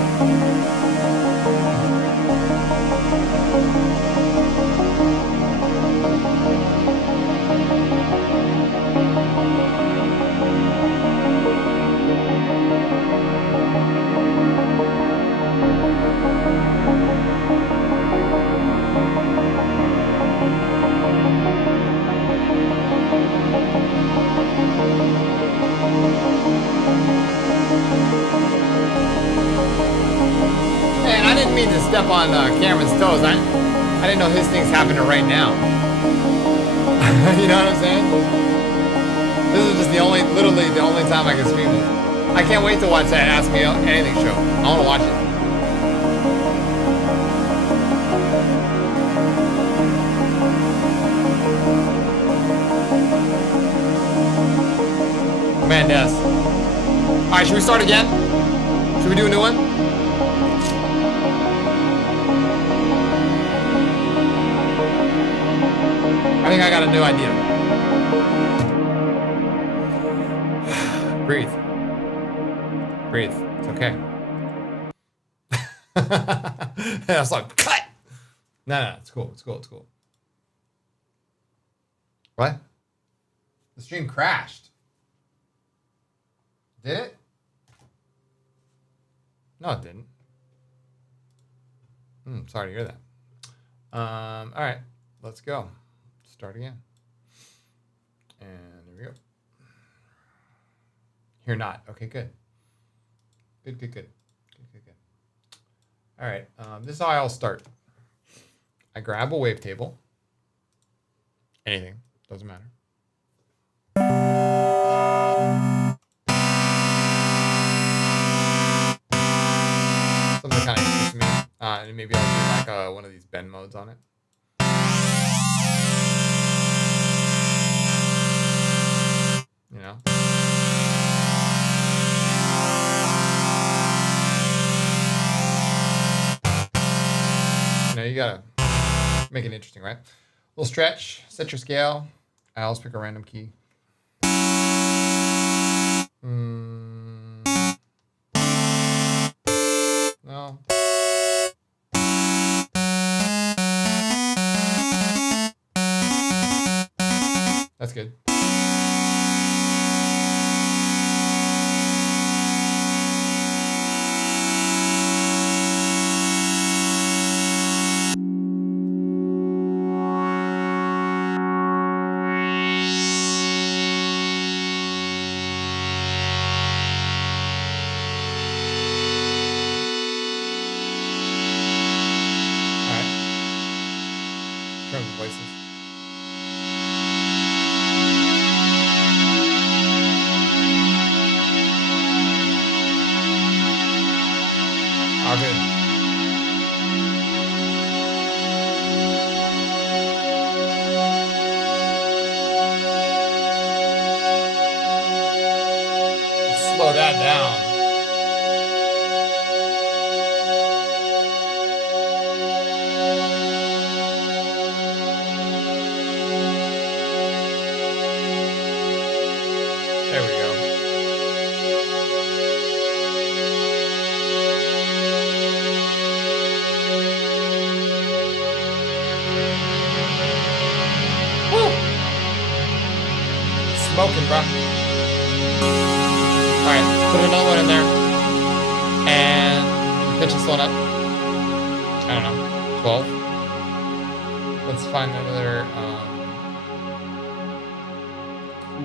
Man, I didn't mean to step on Cameron's toes. I didn't know his thing's happening right now. You know what I'm saying? This is just literally the only time I can stream this. I can't wait to watch that Ask Me Anything show. I want to watch it. Man, yes. All right, should we start again? Should we do a new one? I think I got a new idea. Breathe. Breathe. It's okay. I was like, cut! No, it's cool. It's cool. It's cool. What? The stream crashed. Did it? No, it didn't. Sorry to hear that. All right, let's go. Start again. And here we go. You're not. Okay, good. Good. All right, this is how I'll start. I grab a wavetable. Anything, doesn't matter. Something kind of interests me. And maybe I'll do like one of these bend modes on it. You know? You know, you gotta make it interesting, right? A little stretch, set your scale. I always pick a random key. No. That's good. Smoking, bro. Alright, put another one in there. And pitch this one up. I don't know, 12. Let's find another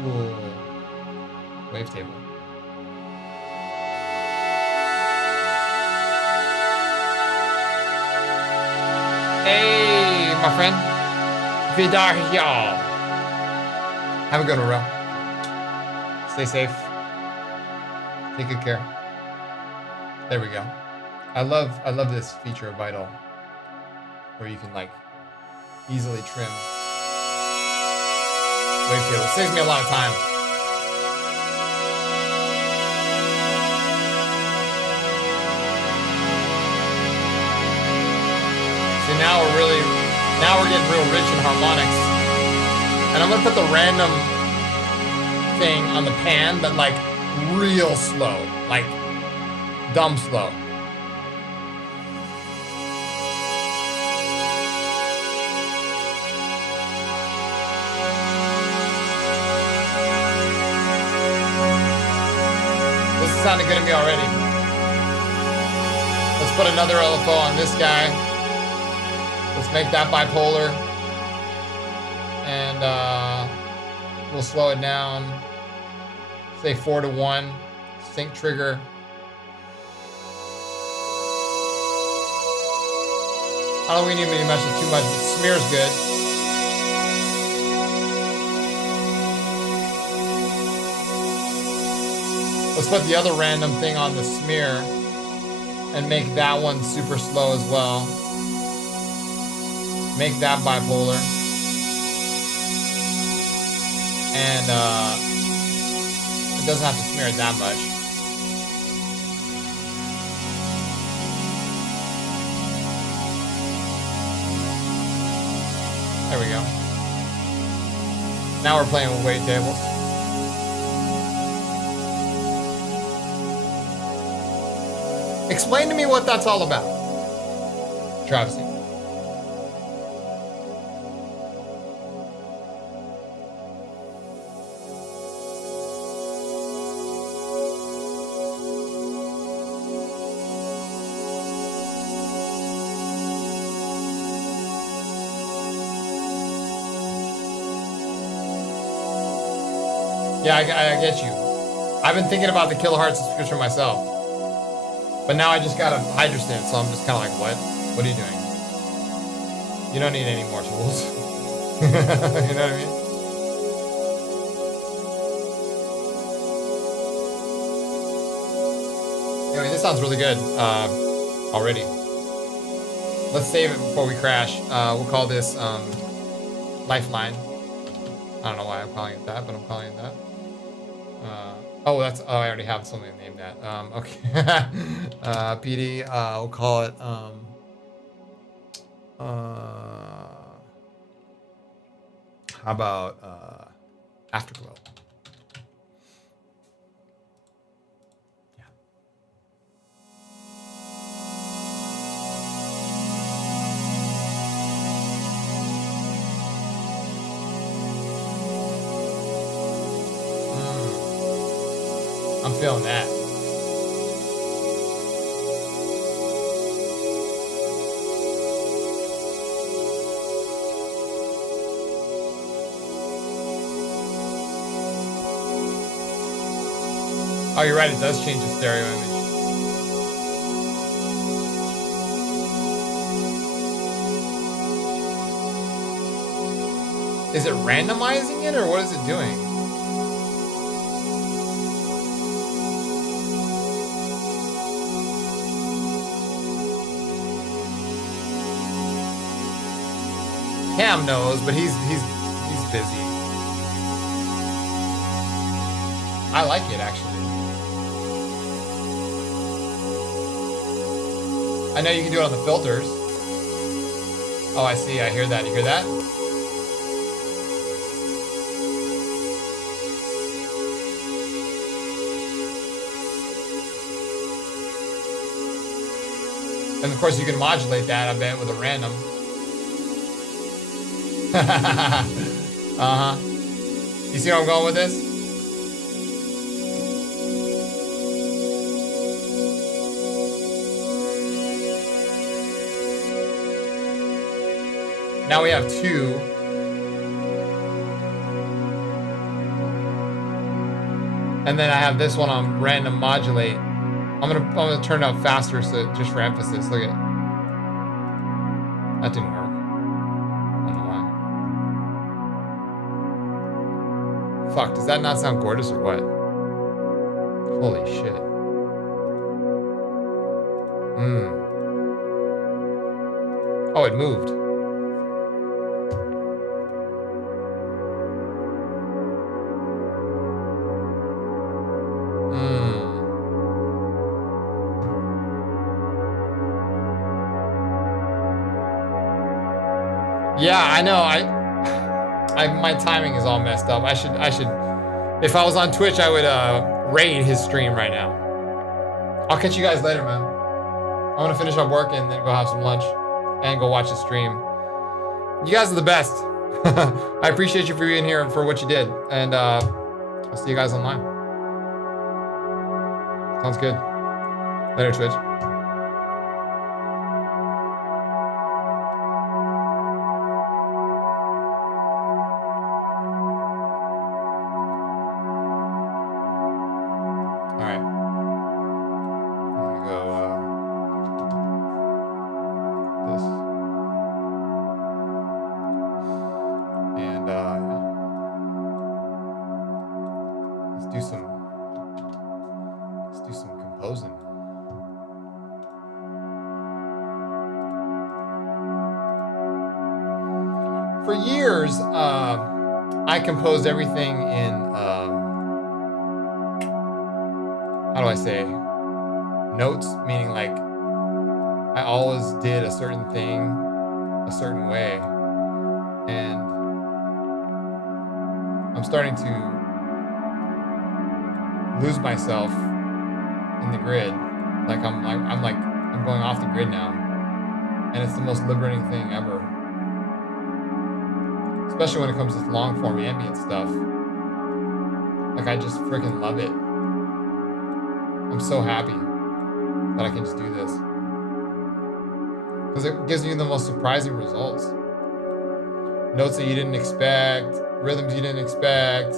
cool wavetable. Hey, my friend. Vidar, y'all. Have a good one, bro. Stay safe. Take good care. There we go. I love this feature of Vital, where you can like easily trim wavetable. It saves me a lot of time. See, now we're getting real rich in harmonics. And I'm gonna put the random thing on the pan, but like real slow, like dumb slow. This is sounding good to me already. Let's put another LFO on this guy. Let's make that bipolar. And we'll slow it down. Say 4-1. Sync trigger. I don't need me to mesh it too much, but smear's good. Let's put the other random thing on the smear and make that one super slow as well. Make that bipolar. And it doesn't have to smear it that much. There we go. Now we're playing with wavetables. Explain to me what that's all about, Travisy. Yeah, I get you. I've been thinking about the kilohertz subscription myself. But now I just got a Hydrastant, so I'm just kind of like, what? What are you doing? You don't need any more tools. You know what I mean? Anyway, this sounds really good already. Let's save it before we crash. We'll call this Lifeline. I don't know why I'm calling it that, but I'm calling it that. Oh, I already have something named that. Okay. PD, we'll call it, how about, Afterglow? Yeah. I'm feeling that. Oh, you're right, it does change the stereo image. Is it randomizing it, or what is it doing? Cam knows, but he's busy. I like it, actually. I know you can do it on the filters. Oh, I see. I hear that. You hear that? And of course, you can modulate that, I bet, with a random. Uh-huh. You see where I'm going with this? Now we have two. And then I have this one on random modulate. I'm gonna turn it up faster so just for emphasis. Look at that didn't work. I don't know why. Fuck, does that not sound gorgeous or what? Holy shit. Oh, it moved. Yeah, I know. My timing is all messed up. I should If I was on Twitch, I would raid his stream right now. I'll catch you guys later, man. I'm gonna finish up work and then go have some lunch and go watch the stream. You guys are the best. I appreciate you for being here and for what you did. And I'll see you guys online. Sounds good. Later, Twitch. For years, I composed everything in, how do I say, notes, meaning like I always did a certain thing a certain way, and I'm starting to lose myself in the grid. Like I'm going off the grid now, and it's the most liberating thing ever. Especially when it comes to long-form ambient stuff. Like, I just freaking love it. I'm so happy that I can just do this. Because it gives you the most surprising results. Notes that you didn't expect, rhythms you didn't expect.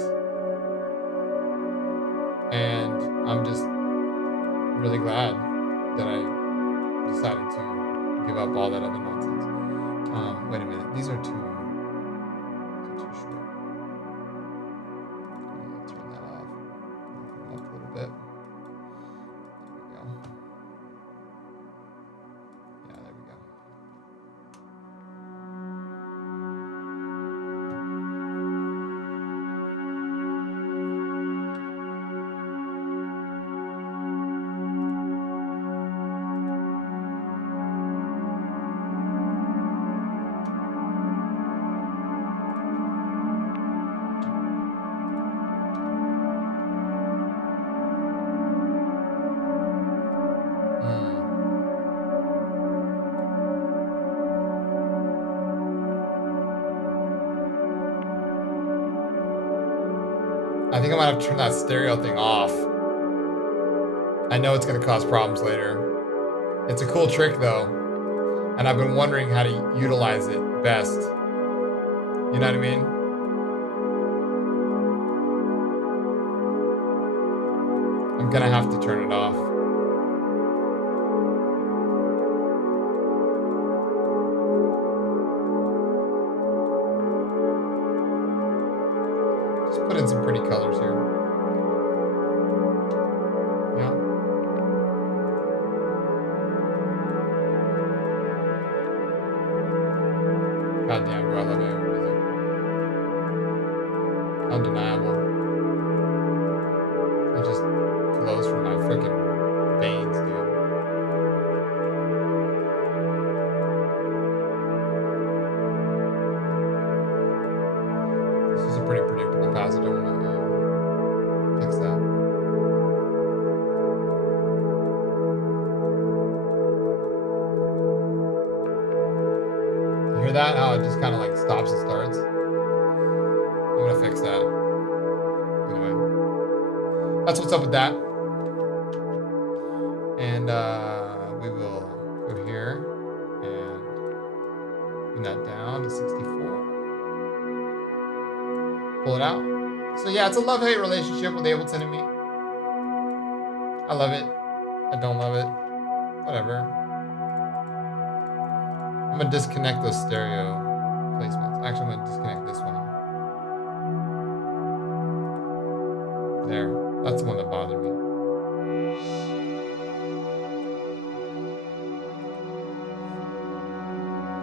And I'm just really glad that I decided to give up all that other nonsense. Wait a minute, these are too short. Turn that off. Up a little bit. There we go. Yeah, there we go. I think I might have to turn that stereo thing off. I know it's gonna cause problems later. It's a cool trick though, and I've been wondering how to utilize it best. You know what I mean? I'm gonna have to turn it off. Put in some pretty colors here. Yeah. God damn, do I love ambient music. Undeniable. It just flows from my freaking veins, dude. This is a pretty predictable passage. I want to fix that. You hear that? How it just kind of like stops and starts? I'm going to fix that. Anyway. That's what's up with that. And we will go here and bring that down to 64. Pull it out. So yeah, it's a love-hate relationship with Ableton and me. I love it. I don't love it. Whatever. I'm gonna disconnect those stereo placements. Actually, I'm gonna disconnect this one. There. That's the one that bothered me.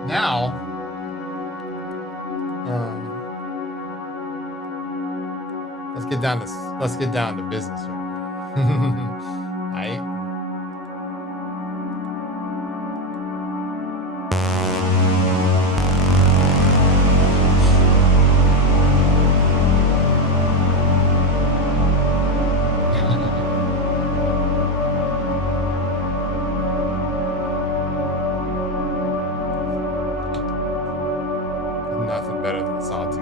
Now, let's get down to business here. Aight. better than Sawtooth.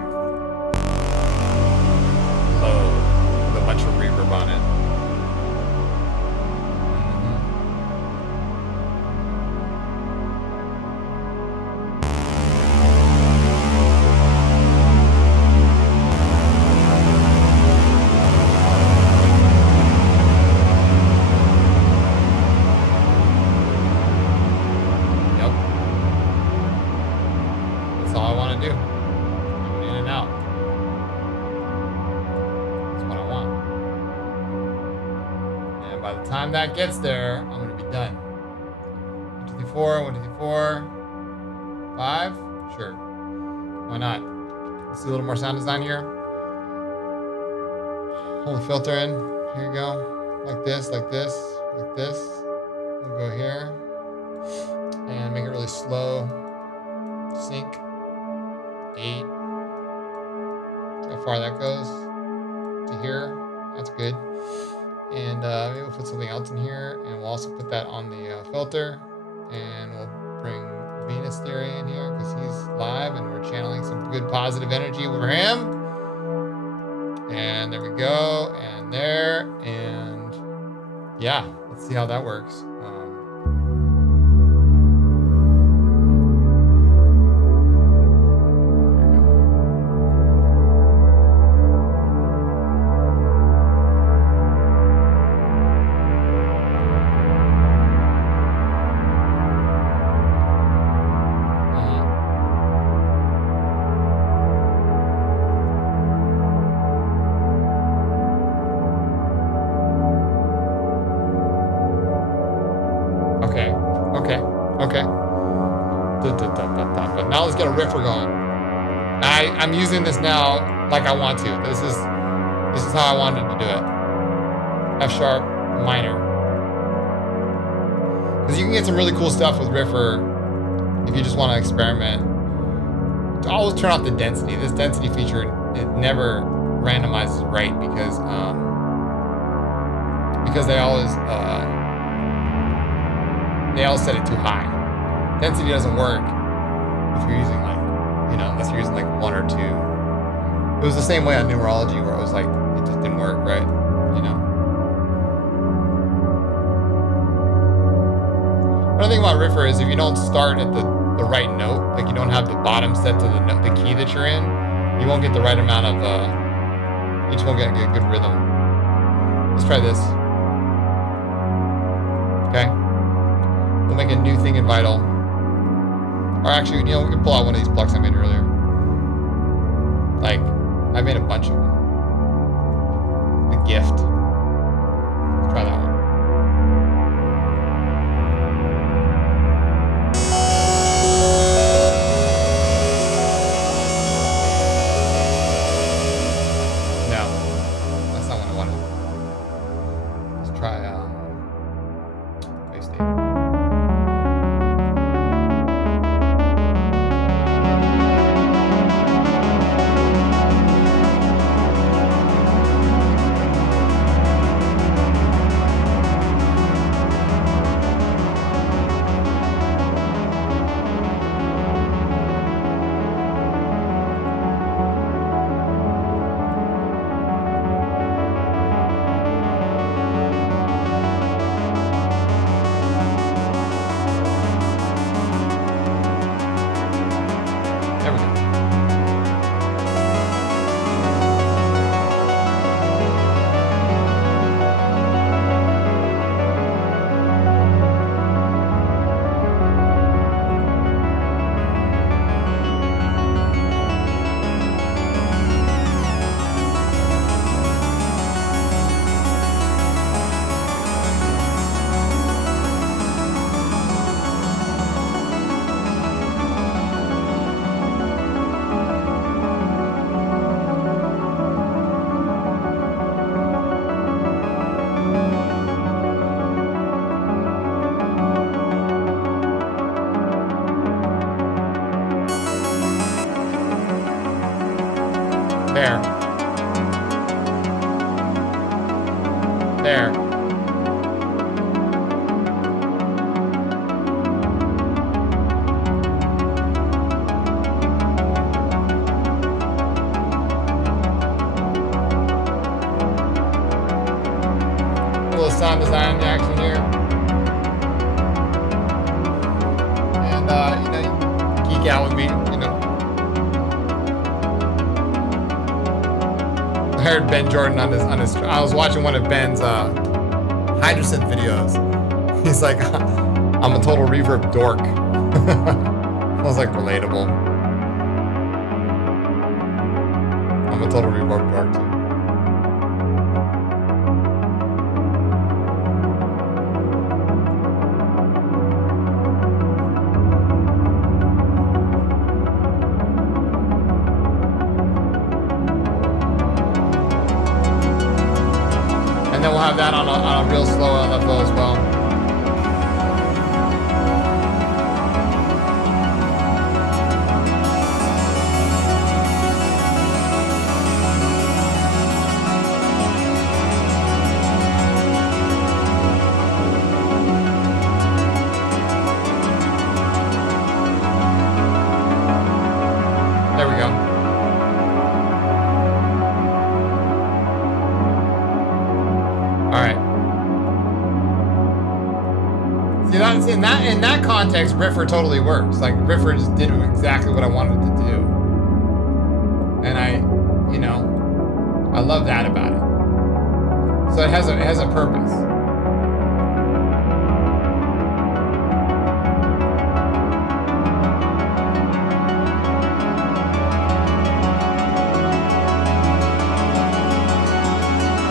Low, with a bunch of reverb on it. That gets there, I'm gonna be done. 1, 2, 3, 4, 1, 2, 3, 4, 5. Sure, why not? Let's do a little more sound design here. Hold the filter in. Here you go, like this, like this, like this. We'll go here and make it really slow. Sync 8. See how far that goes to here. That's good. And maybe we'll put something else in here, and we'll also put that on the filter, and we'll bring Venus Theory in here because he's live and we're channeling some good positive energy over him. And there we go, and there, and yeah, let's see how that works. But now let's get a riffer going. I'm using this now like I want to. This is how I wanted to do it. F sharp minor. Because you can get some really cool stuff with riffer if you just want to experiment. To always turn off the density. This density feature, it never randomizes right because they always set it too high. Density doesn't work if you're using unless you're using 1 or 2. It was the same way on numerology where it was it just didn't work, right? Another thing about riffer is if you don't start at the right note, you don't have the bottom set to the key that you're in, you won't get the right amount of, you just won't get a good rhythm. Let's try this. Okay. We'll make a new thing in Vital. Or actually, we can pull out one of these plugs I made earlier. I made a bunch of them. The gift. Let's try that one. No, that's not what I wanted. Let's try base state. There. There. sound design action here. And, you know, geek out with me, you know. I heard Ben Jordan on his, I was watching one of Ben's Hydrosynth videos. He's like, I'm a total reverb dork. I was like, relatable. I'm a total reverb dork too. And then we'll have that on a real slow LFO as well. There we go. All right. See, that's in that context, Riffer totally works. Like Riffer just did exactly what I wanted to do, and you know, I love that about it. So it has a purpose.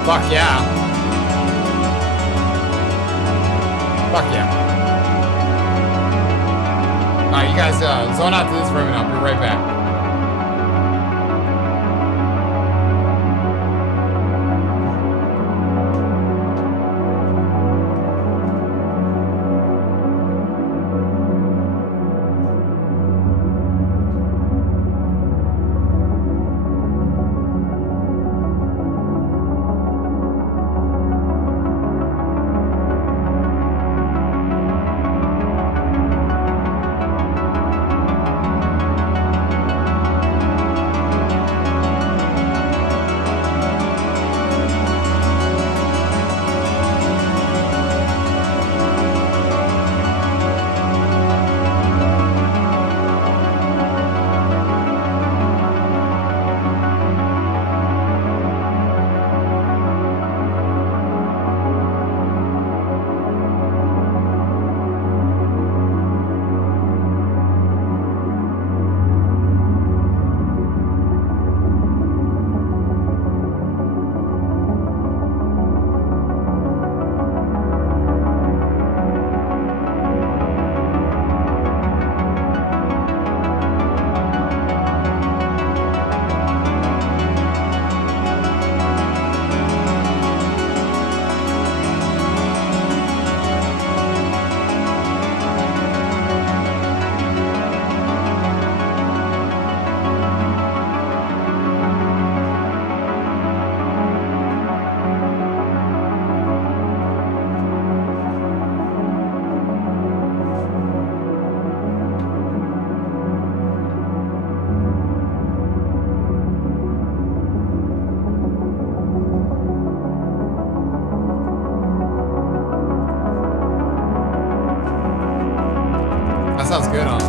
Fuck yeah. Fuck yeah. Alright, you guys zone out to this room and I'll be right back. That sounds good, huh?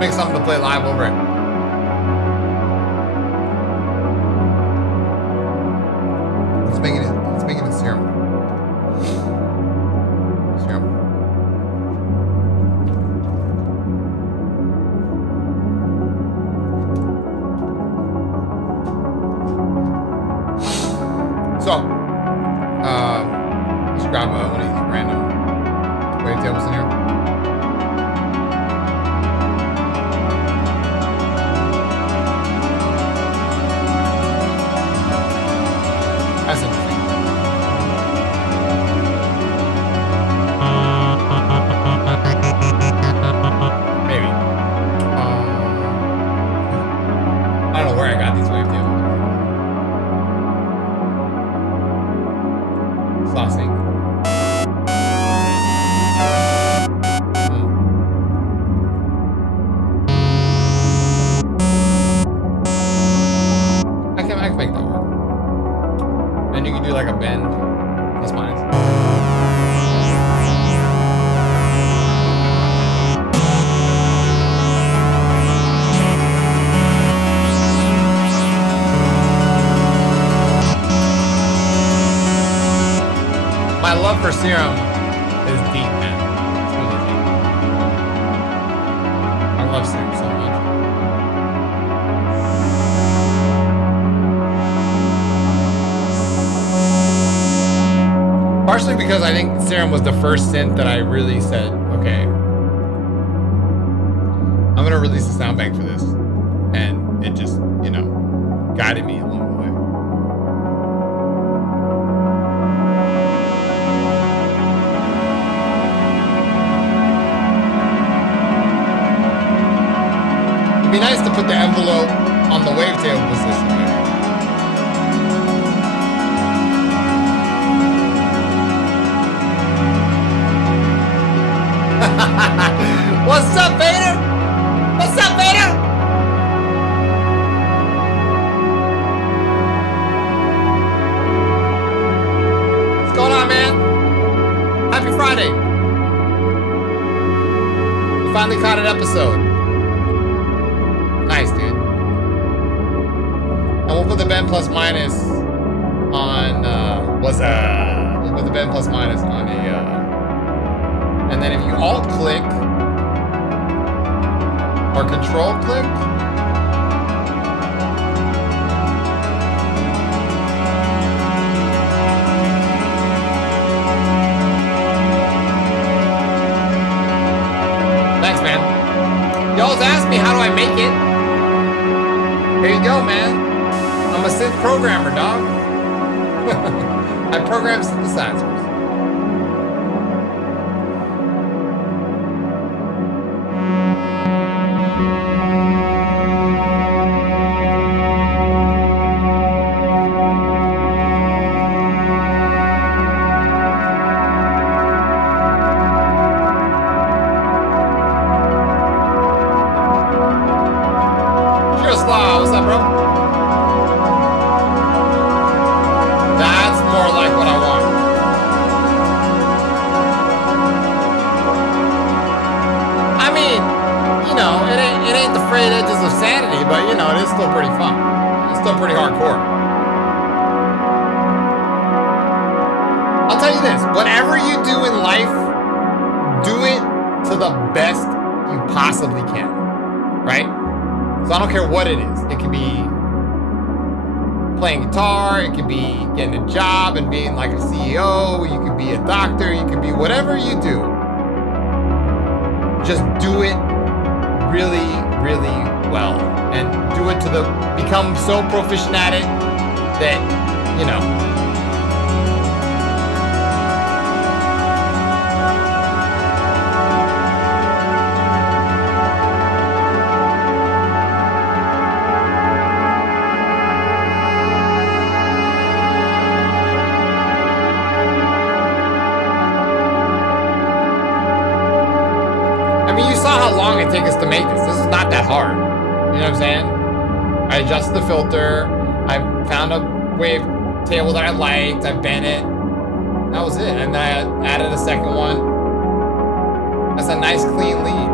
Make something to play live over it. Serum. So, let's grab one of these random wavetables in here. That's interesting. Maybe. I don't know where I got these wavetables. Saucing. I can make that work. And you can do like a bend plus minus. My love for Serum is deep, man. It's really deep. I love Serum so much. Partially because I think Serum was the first synth that I really said, okay, I'm gonna release a sound bank for this. And it just, you know, guided me along the way. It'd be nice to put the envelope on the wavetable position there. What's up, Vader? What's up, Vader? What's going on, man? Happy Friday. We finally caught an episode. Nice, dude. And we'll put the bend plus minus on, we'll put the bend plus minus on a, and then if you alt click or control click, thanks, man. You always ask me, how do I make it? Here you go, man. I'm a synth programmer, dog. I program synthesizers. What's up, bro? That's more like what I want. I mean, you know, it ain't the frayed edges of sanity, but you know, it is still pretty fun. It's still pretty hardcore. I'll tell you this, whatever you do in life, do it to the best you possibly can, right? So I don't care what it is. It could be playing guitar, it could be getting a job and being like a CEO, you could be a doctor, you could be whatever you do. Just do it really, really well. And do it become so proficient at it that, you know, how long it takes us to make this. This is not that hard. You know what I'm saying? I adjusted the filter. I found a wave table that I liked. I bent it. That was it. And then I added a second one. That's a nice clean lead.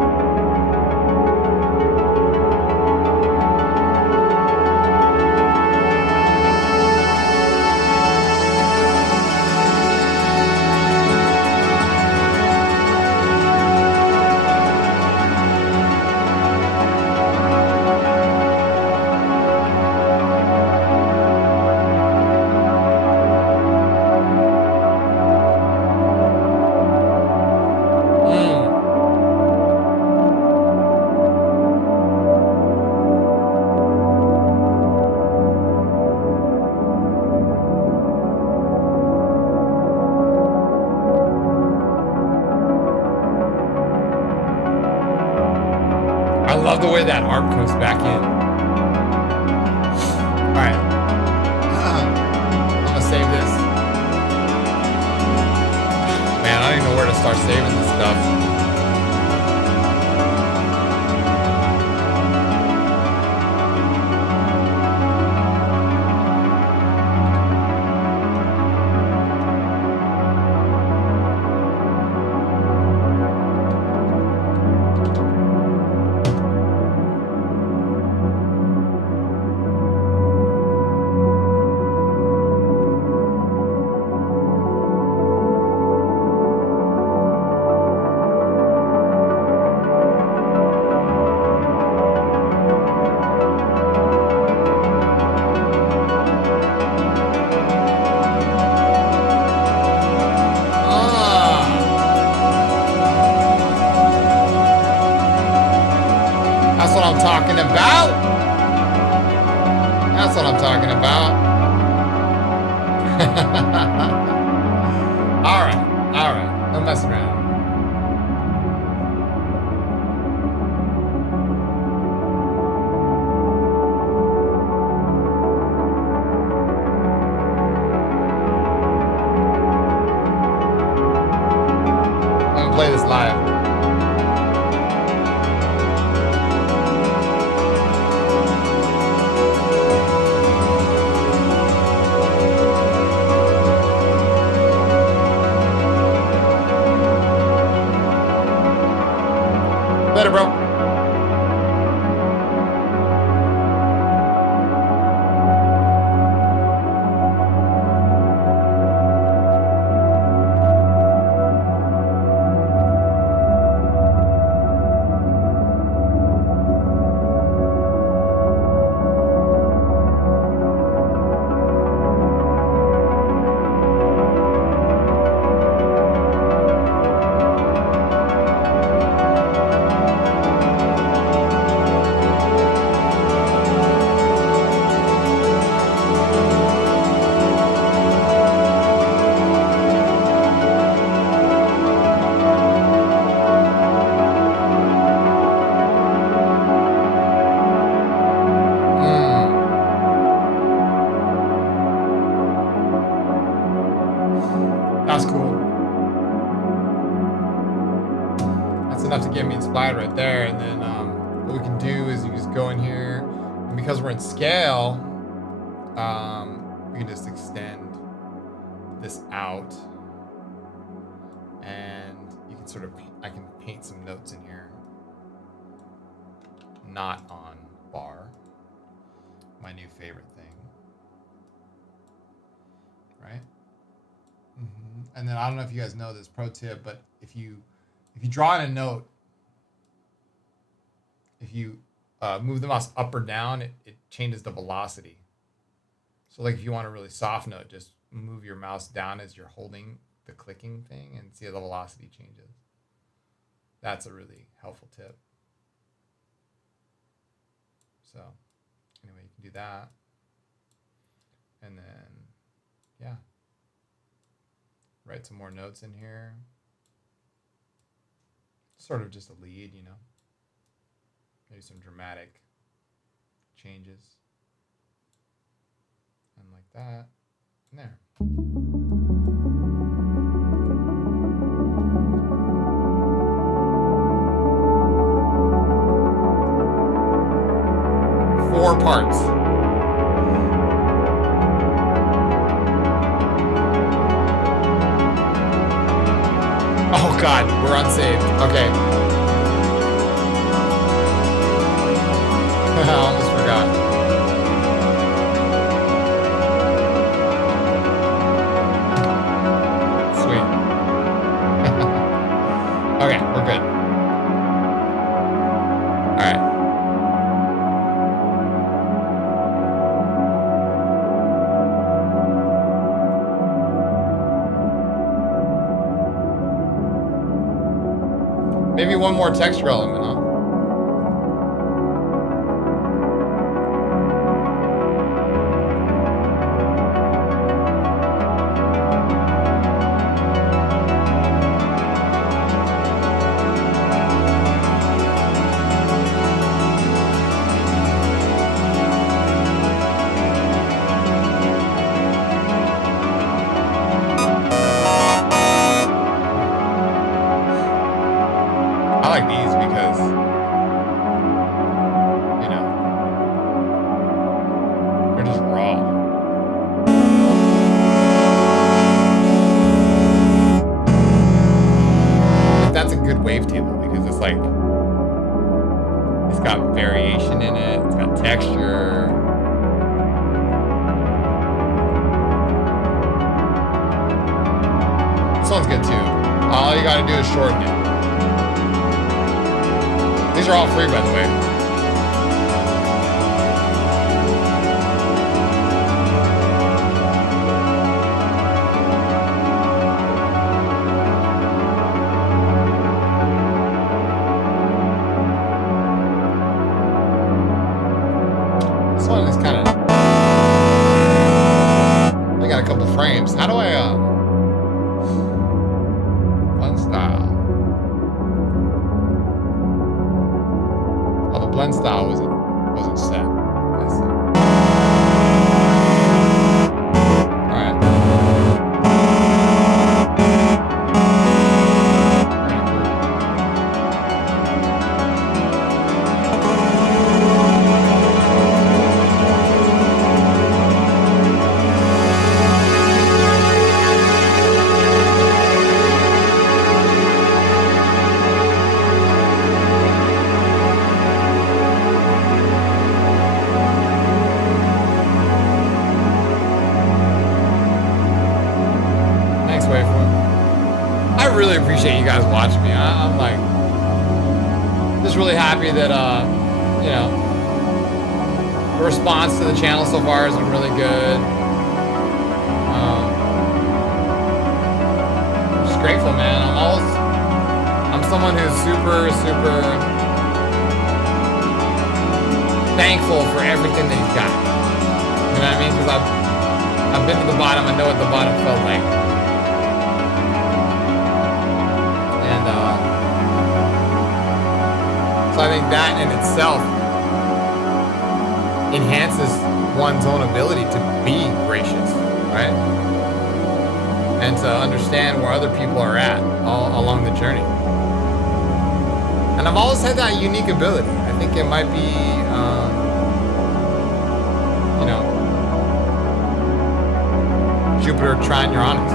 love the way that harp comes back in. All right. I'm gonna save this. Man, I don't even know where to start saving this stuff. Later, bro. That's cool. That's enough to get me inspired right there. And then what we can do is you just go in here, and because we're in scale, we can just extend this out, and you can sort of I can paint some notes in here, not on bar, my new favorite thing, right? And then I don't know if you guys know this pro tip, but if you draw in a note, if you move the mouse up or down, it changes the velocity. So like if you want a really soft note, just move your mouse down as you're holding the clicking thing and see how the velocity changes. That's a really helpful tip. So anyway, you can do that. And then, yeah. Write some more notes in here. Sort of just a lead, you know. Maybe some dramatic changes. And like that. And there. Four parts. Oh God, we're unsaved. Okay. I almost forgot. Sweet. Okay, we're good. All right. Maybe one more texture element, huh? like these because, you know, they're just raw. Like that's a good wavetable because it's like, it's got variation in it, it's got texture. This one's good too. All you gotta do is shorten it. These are all free, by the way. This one is kind of... I got a couple frames. How do I, blend style. Oh, the blend style wasn't set. I see. Alright. Really appreciate you guys watching me. I'm like just really happy that you know, the response to the channel so far has been really good. Just grateful, man. I'm someone who's super thankful for everything that he's got. You know what I mean? Because I've been to the bottom. I know what the bottom felt like. So I think that in itself enhances one's own ability to be gracious, right? And to understand where other people are at all along the journey. And I've always had that unique ability. I think it might be, you know, Jupiter trine Uranus,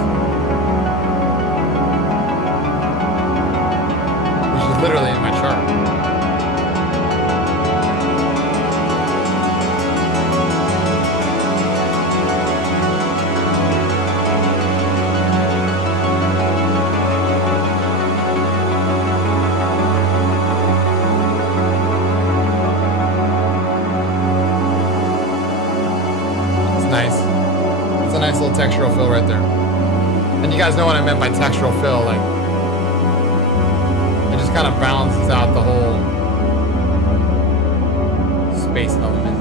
which is literally in my chart. Nice little textural fill right there. And you guys know what I meant by textural fill, like it just kind of balances out the whole space element.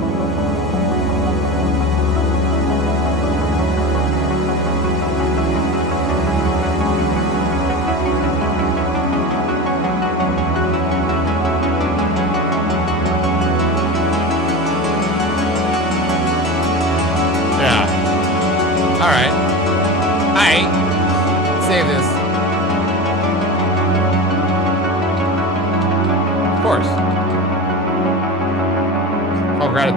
Alright. Save this. Of course. Oh, gratitude.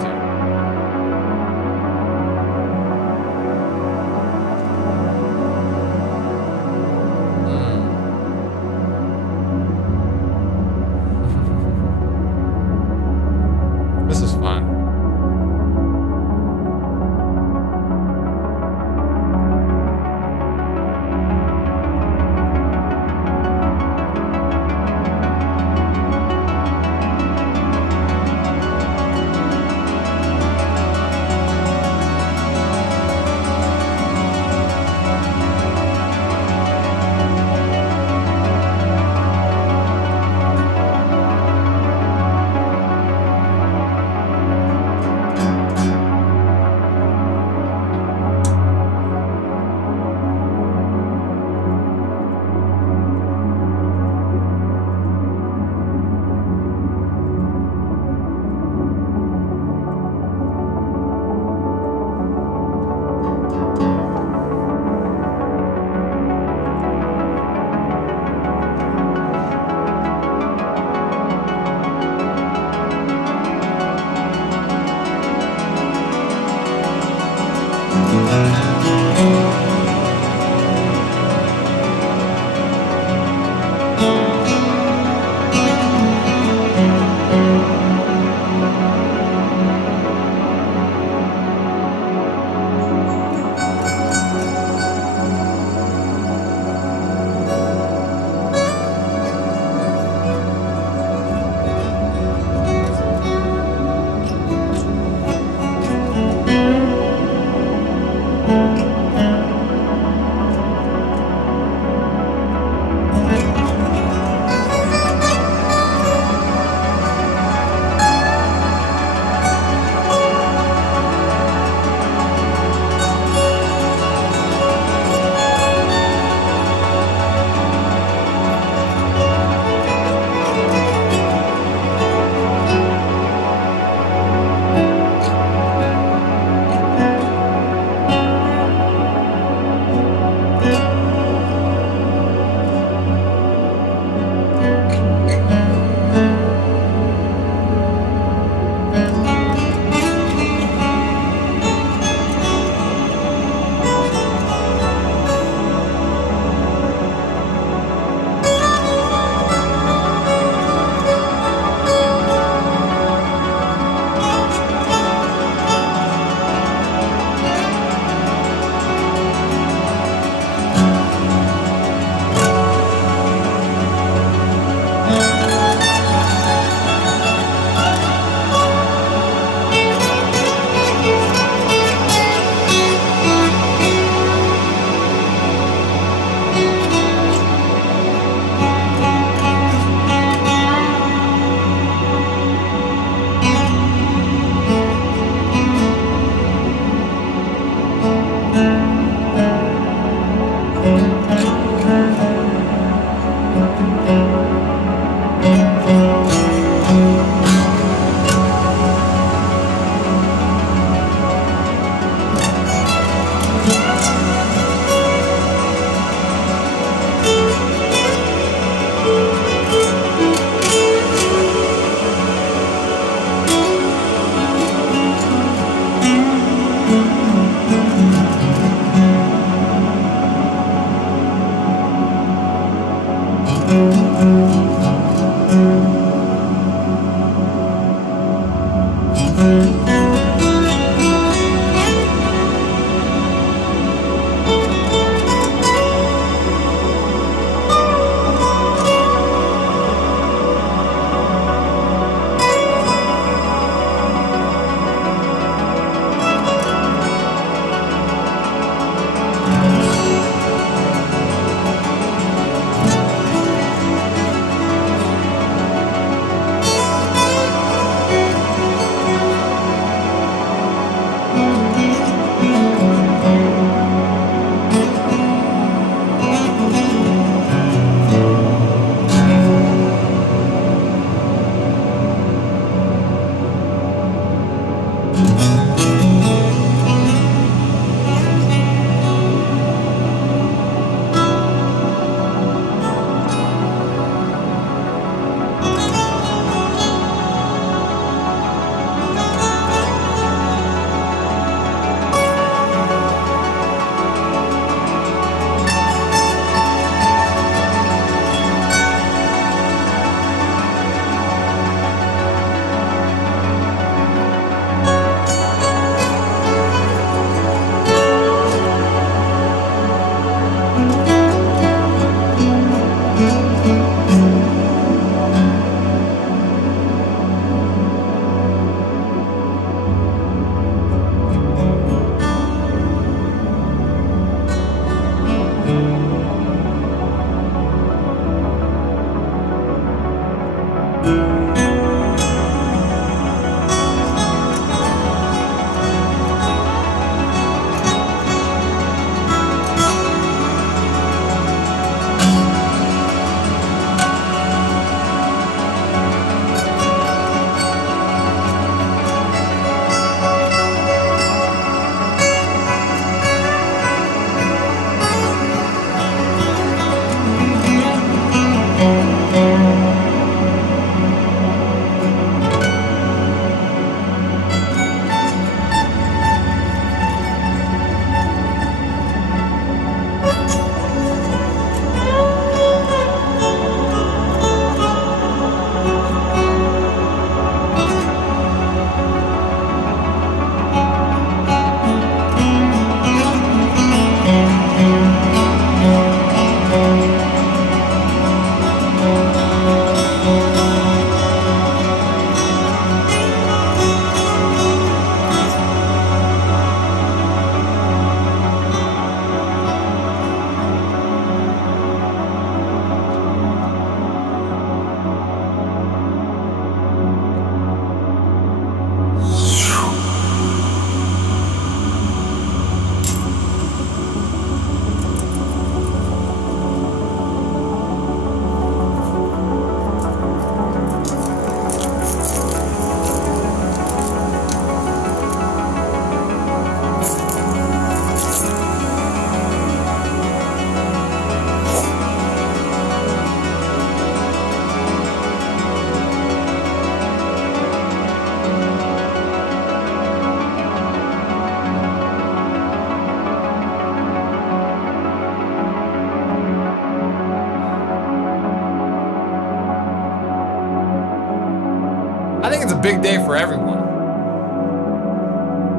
I think it's a big day for everyone.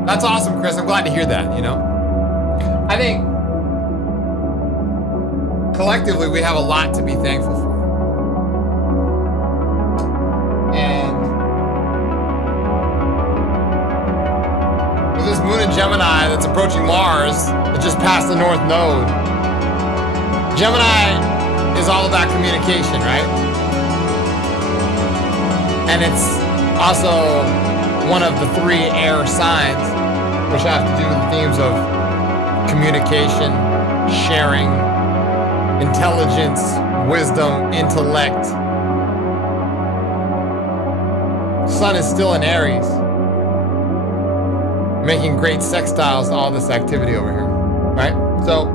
That's awesome, Chris. I'm glad to hear that, you know? I think collectively we have a lot to be thankful for. And with this moon in Gemini that's approaching Mars, it just passed the North Node. Gemini is all about communication, right? And it's also one of the 3 air signs, which have to do with the themes of communication, sharing, intelligence, wisdom, intellect. Sun is still in Aries, making great sextiles to all this activity over here, right? So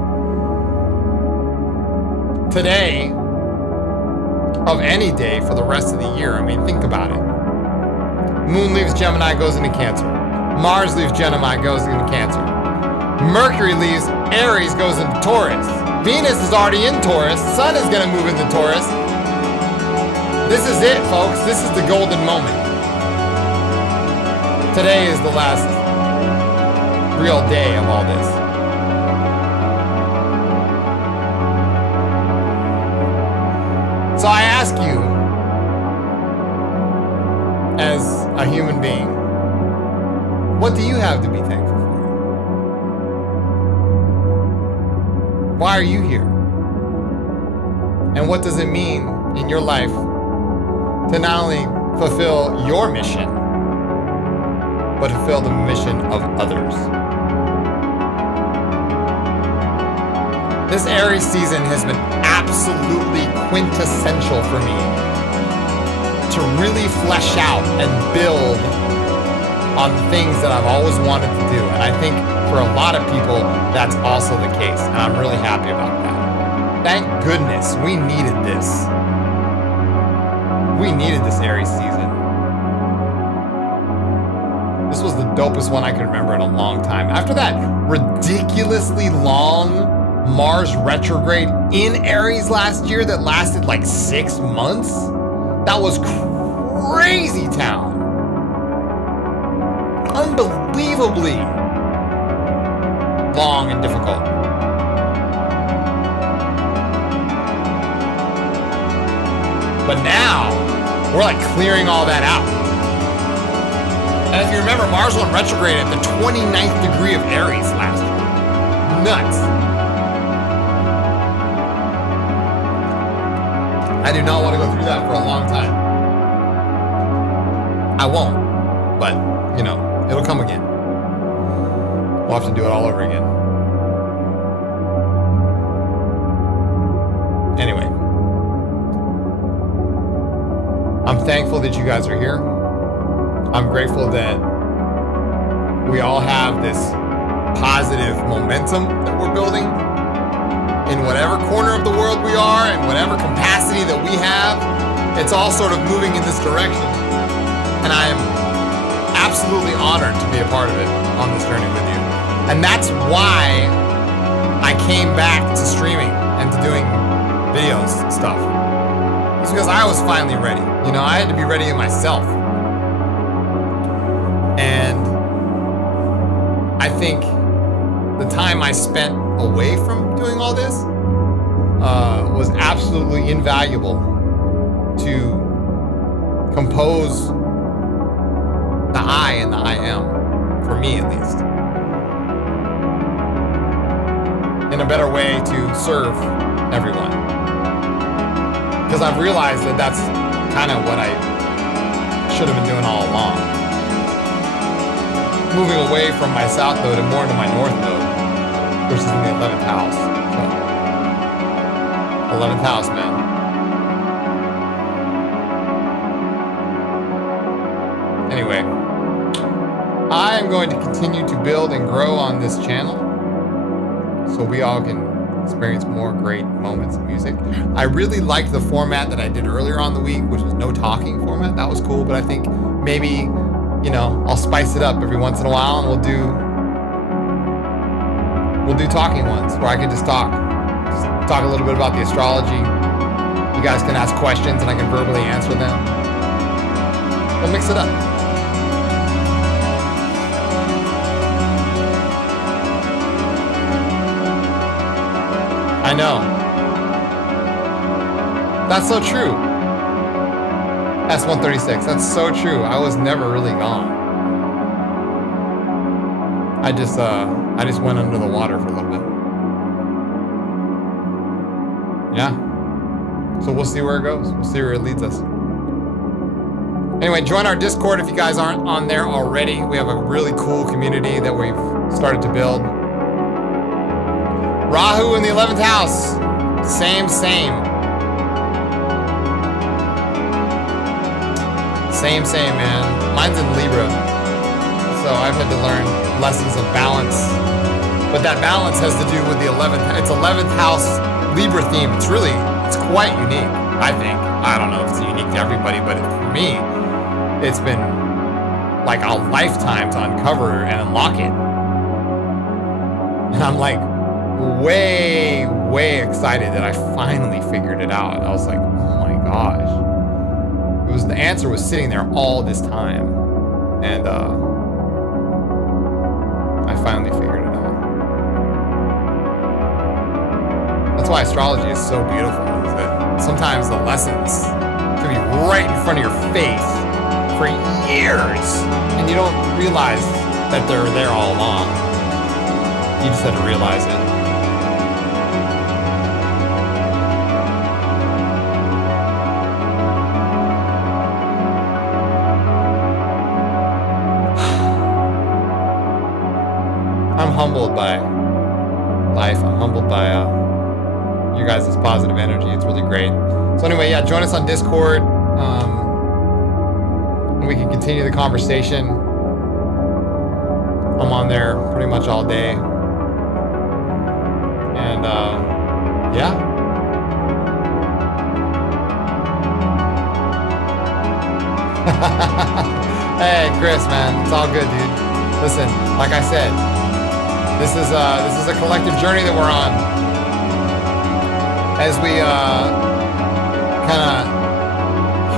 today, of any day for the rest of the year, I mean, think about it. Moon leaves Gemini, goes into Cancer. Mars leaves Gemini, goes into Cancer. Mercury leaves Aries, goes into Taurus. Venus is already in Taurus. Sun is going to move into Taurus. This is it, folks. This is the golden moment. Today is the last real day of all this. So I ask you, as a human being, what do you have to be thankful for? Why are you here? And what does it mean in your life to not only fulfill your mission, but fulfill the mission of others? This Aries season has been absolutely quintessential for me to really flesh out and build on the things that I've always wanted to do. And I think for a lot of people, that's also the case. And I'm really happy about that. Thank goodness we needed this. We needed this Aries season. This was the dopest one I can remember in a long time. After that ridiculously long Mars retrograde in Aries last year that lasted like 6 months, that was crazy town. Unbelievably long and difficult. But now, we're like clearing all that out. And if you remember, Mars went retrograde at the 29th degree of Aries last year. Nuts. I do not want to go through that for a long time. I won't, but, you know, it'll come again. We'll have to do it all over again. Anyway. I'm thankful that you guys are here. I'm grateful that we all have this positive momentum that we're building in whatever corner of the world we are and whatever capacity that we have. It's all sort of moving in this direction. And I am absolutely honored to be a part of it on this journey with you. And that's why I came back to streaming and to doing videos and stuff. It's because I was finally ready. You know, I had to be ready in myself. And I think the time I spent away from doing all this was absolutely invaluable to compose the I and the I am, for me at least, in a better way to serve everyone. Because I've realized that that's kind of what I should have been doing all along. Moving away from my south node and more into my north node, which is in the 11th house. So, 11th house, man. Anyway, I am going to continue to build and grow on this channel so we all can experience more great moments of music. I really liked the format that I did earlier on the week, which was no talking format. That was cool, but I think maybe, you know, I'll spice it up every once in a while and we'll do talking ones where I can just talk a little bit about the astrology. You guys can ask questions and I can verbally answer them. We'll mix it up. I know. That's so true. S136, that's so true. I was never really gone. I just went under the water for a little bit. Yeah. So we'll see where it goes. We'll see where it leads us. Anyway, join our Discord if you guys aren't on there already. We have a really cool community that we've started to build. Rahu in the 11th house. Same. Same, man. Mine's in Libra. So I've had to learn lessons of balance. But that balance has to do with the 11th. It's 11th house Libra theme. It's quite unique, I think. I don't know if it's unique to everybody, but for me, it's been like a lifetime to uncover and unlock it. And I'm like way excited that I finally figured it out. I was like, oh my gosh. answer was sitting there all this time. And I finally figured it out. That's why astrology is so beautiful, is that sometimes the lessons can be right in front of your face for years, and you don't realize that they're there all along. You just have to realize it. I'm humbled by life. I'm humbled by you guys' positive energy. It's really great. So anyway, yeah, join us on Discord. And we can continue the conversation. I'm on there pretty much all day. And yeah. Hey, Chris, man, it's all good, dude. Listen, like I said, this is a collective journey that we're on as we kind of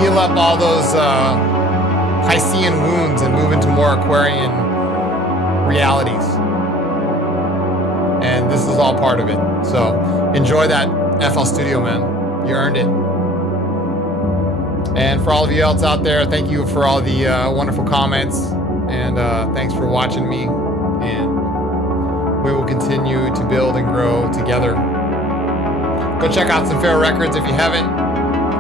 heal up all those Piscean wounds and move into more Aquarian realities. And this is all part of it. So enjoy that FL Studio, man. You earned it. And for all of you else out there, thank you for all the wonderful comments. And thanks for watching me. And we will continue to build and grow together. Go check out Symphera Records if you haven't.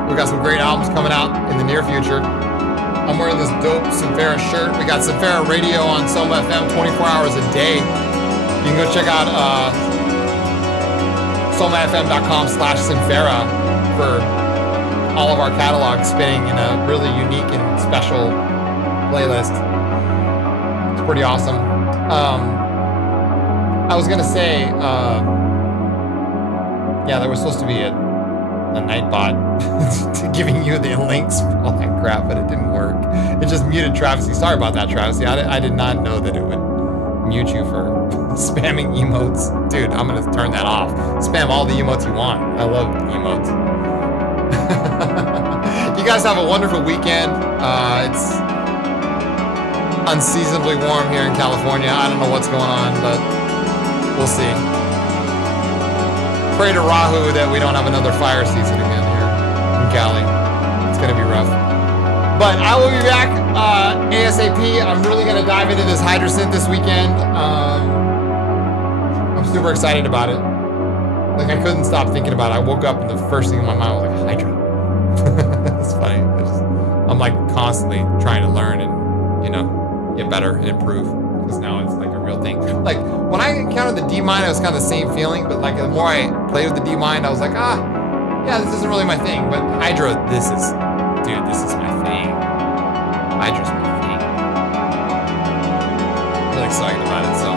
We got some great albums coming out in the near future. I'm wearing this dope Symphera shirt. We got Symphera Radio on Soma FM 24 hours a day. You can go check out somafm.com/Symphera for all of our catalog spinning in a really unique and special playlist. It's pretty awesome. I was gonna say, yeah, there was supposed to be a Nightbot giving you the links for all that crap, but it didn't work. It just muted Travesty. Sorry about that, Travesty. I did not know that it would mute you for spamming emotes. Dude, I'm gonna turn that off. Spam all the emotes you want. I love emotes. You guys have a wonderful weekend. It's unseasonably warm here in California. I don't know what's going on, but we'll see. Pray to Rahu that we don't have another fire season again here in Cali. It's gonna be rough. But I will be back ASAP. I'm really gonna dive into this Hydra synth this weekend. I'm super excited about it. Like, I couldn't stop thinking about it. I woke up and the first thing in my mind was like, Hydra. It's funny. I'm like constantly trying to learn and, you know, get better and improve. Because now it's like a real thing. Like, when I encountered the D-Mind, it was kind of the same feeling, but like the more I played with the D-Mind, I was like, yeah, this isn't really my thing. But Hydra, this is my thing. Hydra's my thing. I'm really excited about it, so.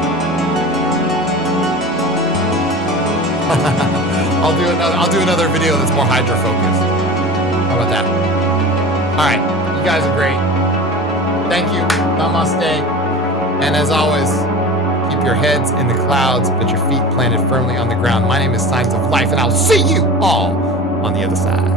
I'll do another video that's more Hydra focused. How about that? Alright, you guys are great. Thank you. Namaste. And as always, keep your heads in the clouds, but your feet planted firmly on the ground. My name is Signs of Life, and I'll see you all on the other side.